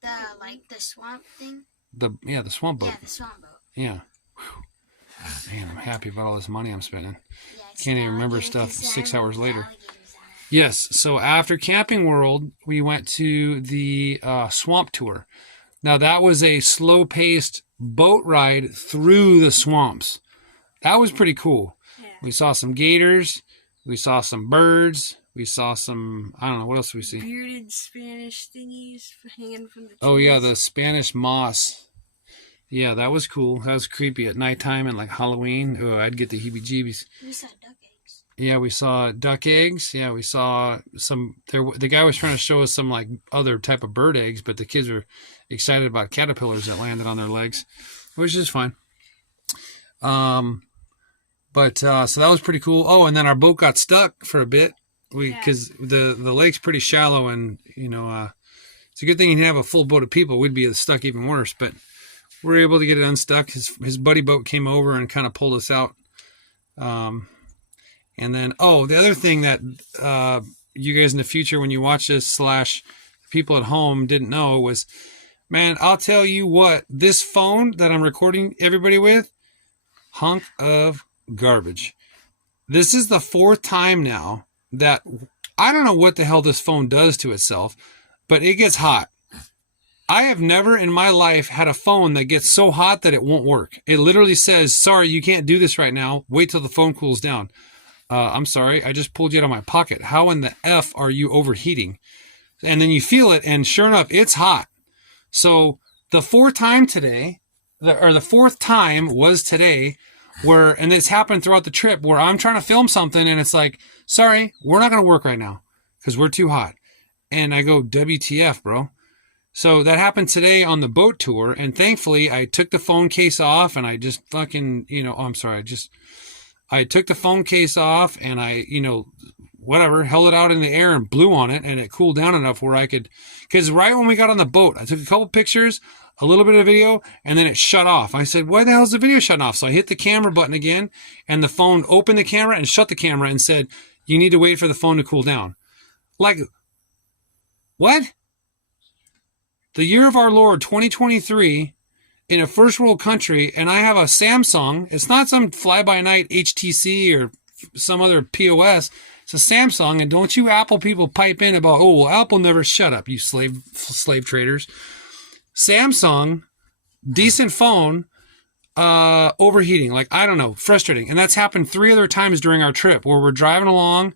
The swamp thing. The swamp boat. Yeah, the swamp boat. Yeah. Whew. Man, I'm happy about all this money I'm spending. Yeah, Can't even remember stuff 6 hours later. Alligators on it. Yes, so after Camping World, we went to the swamp tour. Now, that was a slow-paced boat ride through the swamps. That was pretty cool. Yeah. We saw some gators. We saw some birds. We saw some, I don't know, what else did we see? Bearded Spanish thingies hanging from the trees. Oh, yeah, the Spanish moss. Yeah, that was cool. That was creepy at nighttime and like Halloween. Oh, I'd get the heebie-jeebies. We saw duck eggs. Yeah, we saw duck eggs. Yeah, we saw some. The guy was trying to show us some like other type of bird eggs, but the kids were excited about caterpillars that landed on their legs, which is fine. But so that was pretty cool. Oh, and then our boat got stuck for a bit. Because the lake's pretty shallow, and it's a good thing he didn't have a full boat of people. We'd be stuck even worse. But we were able to get it unstuck. His buddy boat came over and kind of pulled us out. And then, the other thing that you guys in the future, when you watch this / people at home didn't know was, man, I'll tell you what, this phone that I'm recording everybody with, hunk of garbage. This is the 4th time now that I don't know what the hell this phone does to itself, but it gets hot. I have never in my life had a phone that gets so hot that it won't work. It literally says, sorry, you can't do this right now. Wait till the phone cools down. I'm sorry, I just pulled you out of my pocket. How in the F are you overheating? And then you feel it, and sure enough, it's hot. So the 4th time today, the 4th time was today, and this happened throughout the trip, where I'm trying to film something, and it's like, sorry, we're not going to work right now because we're too hot. And I go, WTF, bro. So that happened today on the boat tour, and thankfully I took the phone case off, and I just fucking, I'm sorry, I took the phone case off and I, whatever, held it out in the air and blew on it, and it cooled down enough where I could, because right when we got on the boat, I took a couple pictures, a little bit of video, and then it shut off. I said, why the hell is the video shutting off? So I hit the camera button again, and the phone opened the camera and shut the camera and said, you need to wait for the phone to cool down. Like, what? The year of our Lord, 2023, in a first world country, and I have a Samsung. It's not some fly-by-night HTC or some other POS. It's a Samsung, and don't you Apple people pipe in about, oh, well, Apple never shut up, you slave traders. Samsung, decent phone, overheating, like, I don't know, frustrating. And that's happened 3 other times during our trip where we're driving along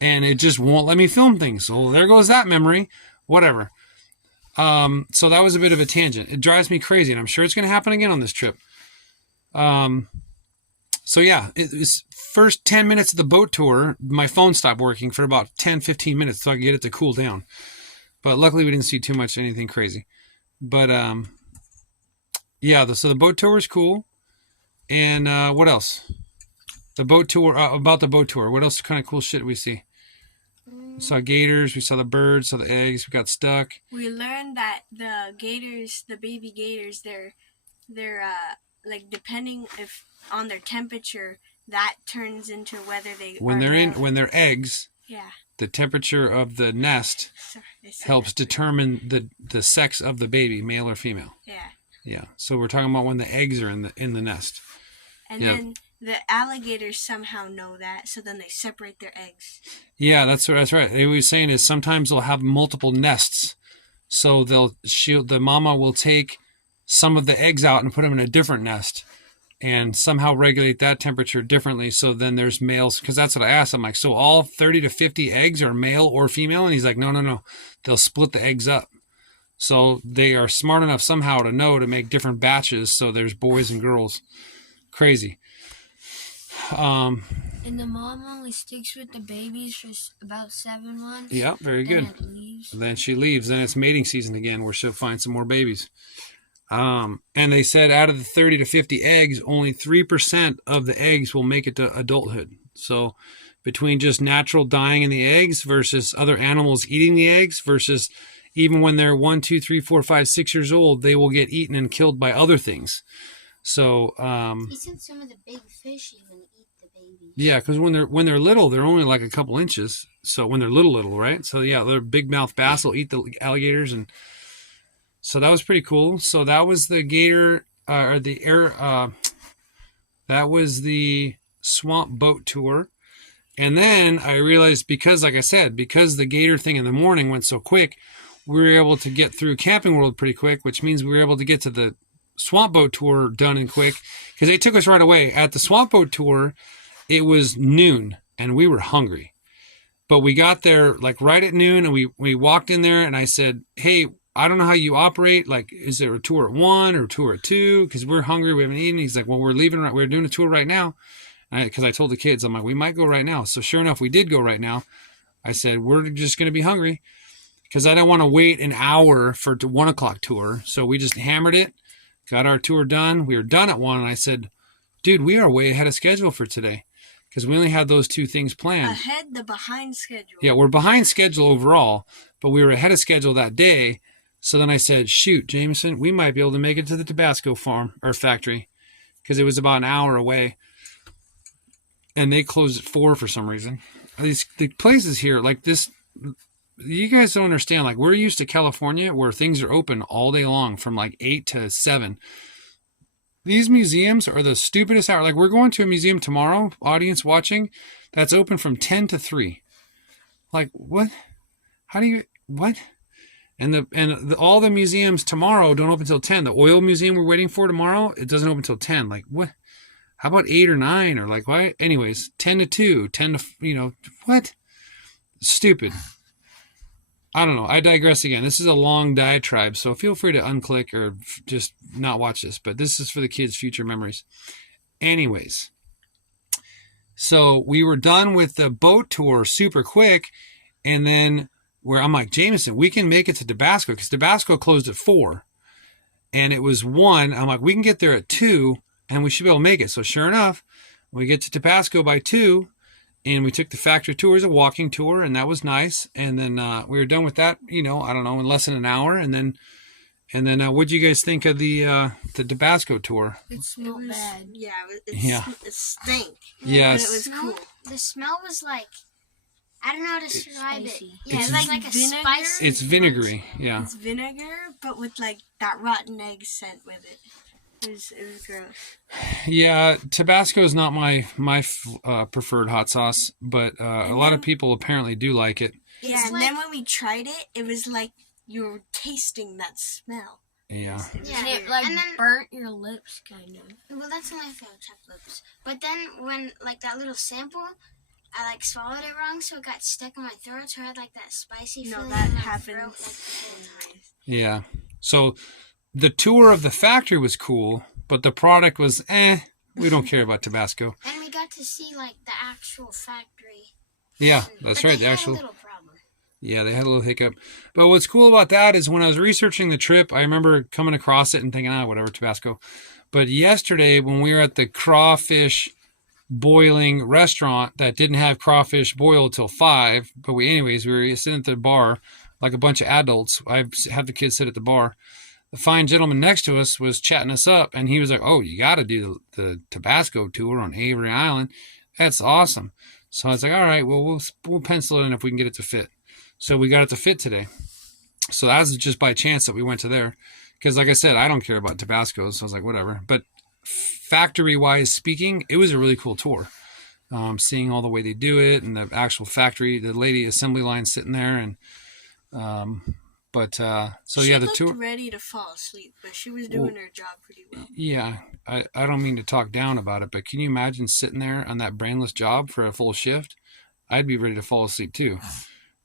and it just won't let me film things. So there goes that memory, whatever. So that was a bit of a tangent. It drives me crazy, and I'm sure it's going to happen again on this trip. So yeah, it was first 10 minutes of the boat tour, my phone stopped working for about 10-15 minutes so I could get it to cool down. But luckily we didn't see too much anything crazy. But yeah, so the boat tour was cool. And what else? The boat tour, about the boat tour, what else kind of cool shit did we see? We saw gators, we saw the birds, saw the eggs, we got stuck. We learned that the gators, the baby gators, they're like depending if on their temperature, that turns into whether they when they're eggs. Yeah. The temperature of the nest helps determine the sex of the baby, male or female. Yeah. Yeah. So we're talking about when the eggs are in the nest. And then the alligators somehow know that, so then they separate their eggs. Yeah, that's right. What he was saying is sometimes they'll have multiple nests, so the mama will take some of the eggs out and put them in a different nest, and somehow regulate that temperature differently. So then there's males, because that's what I asked. I'm like, so all 30 to 50 eggs are male or female? And he's like, no. They'll split the eggs up. So they are smart enough somehow to know to make different batches. So there's boys and girls. Crazy. And the mom only sticks with the babies for about 7 months. Yeah, very good. Then she leaves. Then it's mating season again, where she'll find some more babies. And they said out of the 30 to 50 eggs, only 3% of the eggs will make it to adulthood. So between just natural dying in the eggs versus other animals eating the eggs versus even when they're 1, 2, 3, 4, 5, 6 years old, they will get eaten and killed by other things. So He said some of the big fish even eat the babies. yeah, because when they're little, they're only like a couple inches. So when they're little, right? So yeah, they're big mouth bass will eat the alligators, and so that was pretty cool. So that was the gator or the air. That was the swamp boat tour, and then I realized because the gator thing in the morning went so quick, we were able to get through Camping World pretty quick, which means we were able to get to the swamp boat tour done and quick because they took us right away. At the swamp boat tour, it was noon and we were hungry, but we got there like right at noon, and we walked in there, and I said, hey, I don't know how you operate. Like, is there a tour at 1 or a tour at 2? Because we're hungry, we haven't eaten. He's like, well, we're doing a tour right now. Because I told the kids, I'm like, we might go right now. So sure enough, we did go right now. I said, we're just going to be hungry because I don't want to wait an hour for the 1 o'clock tour. So we just hammered it, got our tour done. We were done at 1, and I said, dude, we are way ahead of schedule for today because we only had those 2 things planned. Behind schedule. Yeah, we're behind schedule overall, but we were ahead of schedule that day. So then I said, shoot, Jameson, we might be able to make it to the Tabasco farm or factory because it was about an hour away. And they closed at 4 for some reason. The places here, like this, you guys don't understand. Like, we're used to California where things are open all day long from like 8 to 7. These museums are the stupidest hour. Like, we're going to a museum tomorrow, audience watching, that's open from 10 to 3. Like, what? How do you, what? And all the museums tomorrow don't open until 10. The oil museum we're waiting for tomorrow, it doesn't open until 10. Like, what? How about 8 or 9? Or like, why? Anyways, 10 to 2, 10 to, what? Stupid. I don't know. I digress again. This is a long diatribe, so feel free to unclick or just not watch this. But this is for the kids' future memories. Anyways, so we were done with the boat tour super quick, and then where I'm like, Jameson, we can make it to Tabasco because Tabasco closed at 4 and it was 1. I'm like, we can get there at 2 and we should be able to make it. So sure enough, We get to Tabasco by 2, and we took the factory tour as a walking tour, and that was nice. And then we were done with that, I don't know, in less than an hour. And then what do you guys think of the Tabasco tour? It smelled bad. Yeah, Yeah. it stank. Yes. But it was cool. The smell was like, I don't know how to describe it. spicy. Yeah, It's it's like a vinegar. spicy. It's vinegary, yeah. It's vinegar, but with like that rotten egg scent with it. It was gross. Yeah, Tabasco is not my preferred hot sauce, but a lot of people apparently do like it. Yeah, It's and like- then when we tried it, it was like you were tasting that smell. Yeah. It was Yeah. And weird. it like And then- burnt your lips, kind of. Well, that's my favorite type of lips. But then when like that little sample, I like swallowed it wrong, so it got stuck in my throat. So I had like that spicy No, feeling that in my happens. throat like the whole time. Yeah. So the tour of the factory was cool, but the product was we don't care about Tabasco. And we got to see like the actual factory. Yeah, that's But right. they The had actual a little problem. Yeah, they had a little hiccup. But what's cool about that is when I was researching the trip, I remember coming across it and thinking, whatever, Tabasco. But yesterday when we were at the crawfish boiling restaurant that didn't have crawfish boiled till 5, but we were sitting at the bar like a bunch of adults. I have the kids sit at the bar. The fine gentleman next to us was chatting us up, and he was like, "Oh, you got to do the Tabasco tour on Avery Island. That's awesome." So I was like, "All right, well, we'll pencil it in if we can get it to fit." So we got it to fit today. So that was just by chance that we went to there, because like I said, I don't care about Tabasco, so I was like, whatever. But factory-wise speaking, it was a really cool tour. Seeing all the way they do it and the actual factory, the lady assembly line sitting there, and She the looked tour. ready to fall asleep, but she was doing her job pretty well. Yeah, I don't mean to talk down about it, but can you imagine sitting there on that brainless job for a full shift? I'd be ready to fall asleep too.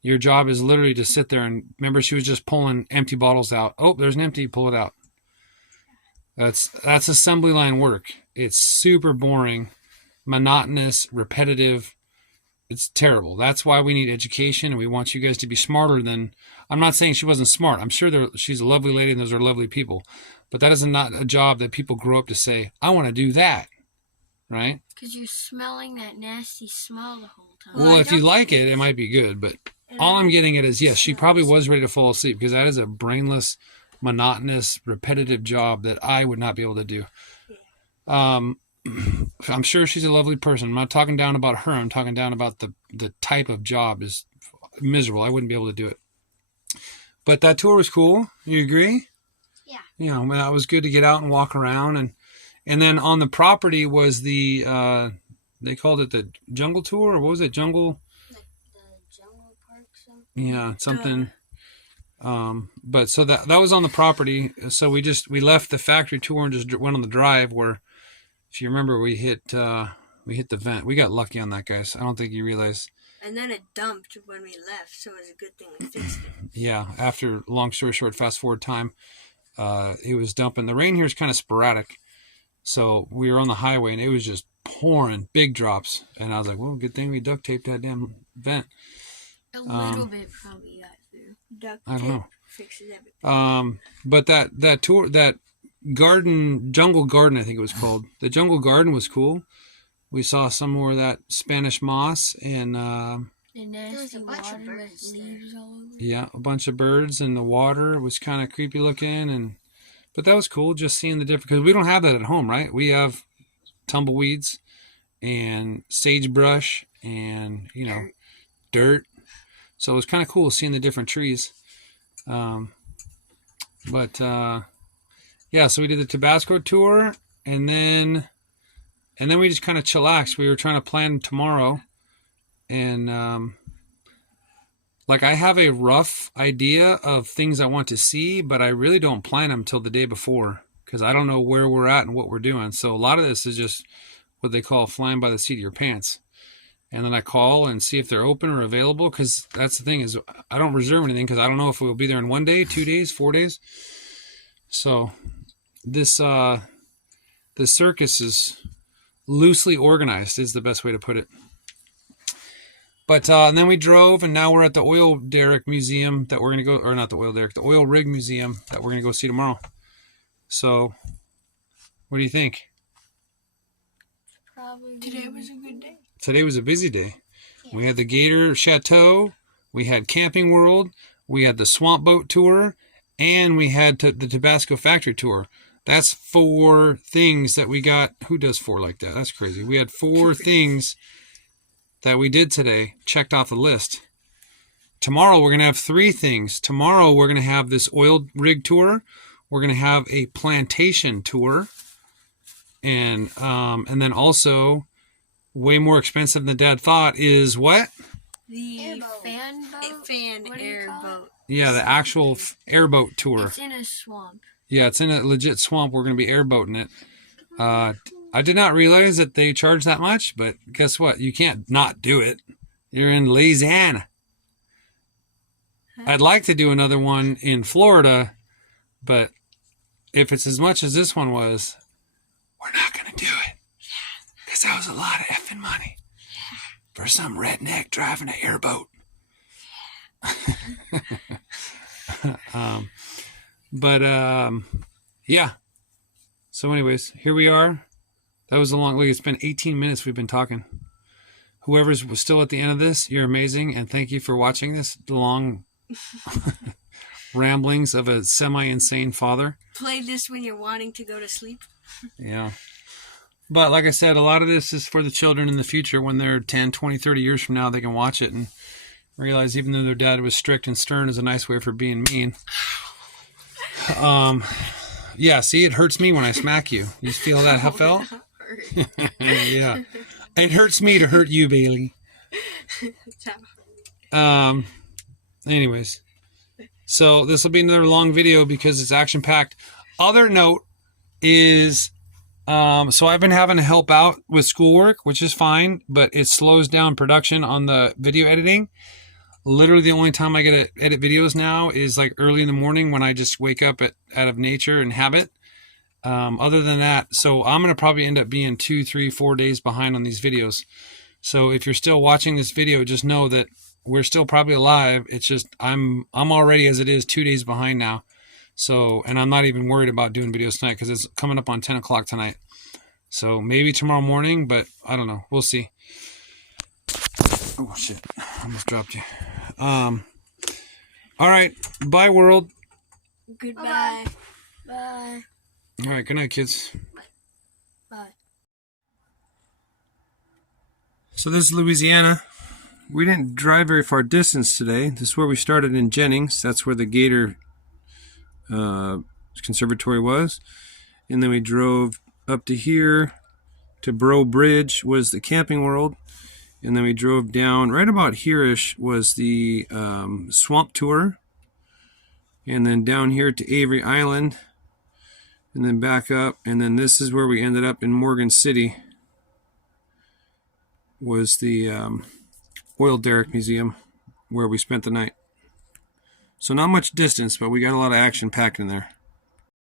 Your job is literally to sit there and remember she was just pulling empty bottles out. Oh, there's an empty, pull it out. That's assembly line work. It's super boring, monotonous, repetitive. It's terrible. That's why we need education, and we want you guys to be smarter than. I'm not saying she wasn't smart. I'm sure she's a lovely lady and those are lovely people, but that is not a job that people grow up to say, I want to do that, right? Because you're smelling that nasty smell the whole time. Well, if you like it, it might be good, but all I'm getting at is, yes, she probably was ready to fall asleep because that is a brainless, monotonous, repetitive job that I would not be able to do. I'm sure she's a lovely person. I'm not talking down about her. I'm talking down about the type of job is miserable. I wouldn't be able to do it. But that tour was cool. You agree? Yeah. Yeah, well, it was good to get out and walk around. And then on the property was the, they called it the jungle tour, or what was it? Jungle? Like the jungle park something. Yeah, something. But so that was on the property. So we left the factory tour and just went on the drive where, if you remember, we hit the vent. We got lucky on that, guys. I don't think you realize. And then it dumped when we left, so it was a good thing we fixed it. Yeah, after, long story short, fast forward time, it was dumping. The rain here is kind of sporadic. So we were on the highway and it was just pouring, big drops. And I was like, well, good thing we duct taped that damn vent. A little bit probably got through. Duct I don't tape know. fixes everything. But that tour, that jungle garden, I think it was called. The jungle garden was cool. We saw some more of that Spanish moss and The was nasty a bunch of water with birds there. leaves all over. yeah, a bunch of birds, and the water was kind of creepy looking, but that was cool just seeing the different, because we don't have that at home, right? We have tumbleweeds and sagebrush and dirt. So it was kind of cool seeing the different trees. Yeah, so we did the Tabasco tour, and then we just kind of chillaxed. We were trying to plan tomorrow, and I have a rough idea of things I want to see, but I really don't plan them till the day before because I don't know where we're at and what we're doing. So a lot of this is just what they call flying by the seat of your pants. And then I call and see if they're open or available, because that's the thing is I don't reserve anything because I don't know if we'll be there in 1 day, 2 days, 4 days. So this circus is loosely organized is the best way to put it. But and then we drove, and now we're at the oil derrick museum that we're going to go, or not the oil derrick, the oil rig museum that we're going to go see tomorrow. So what do you think? Today was a good day. Today was a busy day. We had the Gator Chateau, we had Camping World, we had the Swamp Boat Tour, and we had the Tabasco Factory Tour. That's 4 things that we got. Who does 4 like that? That's crazy. We had 4 things that we did today, checked off the list. Tomorrow we're going to have 3 things. Tomorrow we're going to have this oil rig tour. We're going to have a plantation tour. And then also, way more expensive than Dad thought is what? The Fan boat? airboat. Yeah, the actual airboat tour. It's in a swamp. Yeah, it's in a legit swamp. We're going to be airboating it. I did not realize that they charge that much, but guess what? You can't not do it. You're in Louisiana. I'd like to do another one in Florida, but if it's as much as this one was, we're not going to do it. Because that was a lot of effing money for some redneck driving an airboat. Yeah. So anyways, here we are. That was a long look. It's been 18 minutes we've been talking. Whoever's was still at the end of this, you're amazing, and thank you for watching this long ramblings of a semi-insane father. Play this when you're wanting to go to sleep. Yeah. But like I said, a lot of this is for the children in the future. When they're 10, 20, 30 years from now, they can watch it and realize even though their dad was strict and stern is a nice way for being mean. Yeah, see, it hurts me when I smack you. You feel that? How felt? Yeah. It hurts me to hurt you, Bailey. Anyways. So this will be another long video because it's action-packed. Other note is, so I've been having to help out with schoolwork, which is fine, but it slows down production on the video editing. Literally the only time I get to edit videos now is like early in the morning when I just wake up out of nature and habit. Other than that, so I'm going to probably end up being 2, 3, 4 days behind on these videos. So if you're still watching this video, just know that we're still probably alive. It's just I'm already as it is 2 days behind now. So, and I'm not even worried about doing videos tonight because it's coming up on 10 o'clock tonight. So maybe tomorrow morning, but I don't know. We'll see. Oh shit, I almost dropped you. All right, bye world. Goodbye. Bye. All right, good night, kids. Bye. So this is Louisiana. We didn't drive very far distance today. This is where we started in Jennings. That's where the Gator Conservatory was. And then we drove up to here to Bro Bridge was the Camping World. And then we drove down right about here-ish was the Swamp Tour. And then down here to Avery Island. And then back up. And then this is where we ended up in Morgan City. Was the Oil Derrick Museum where we spent the night. So not much distance, but we got a lot of action packed in there.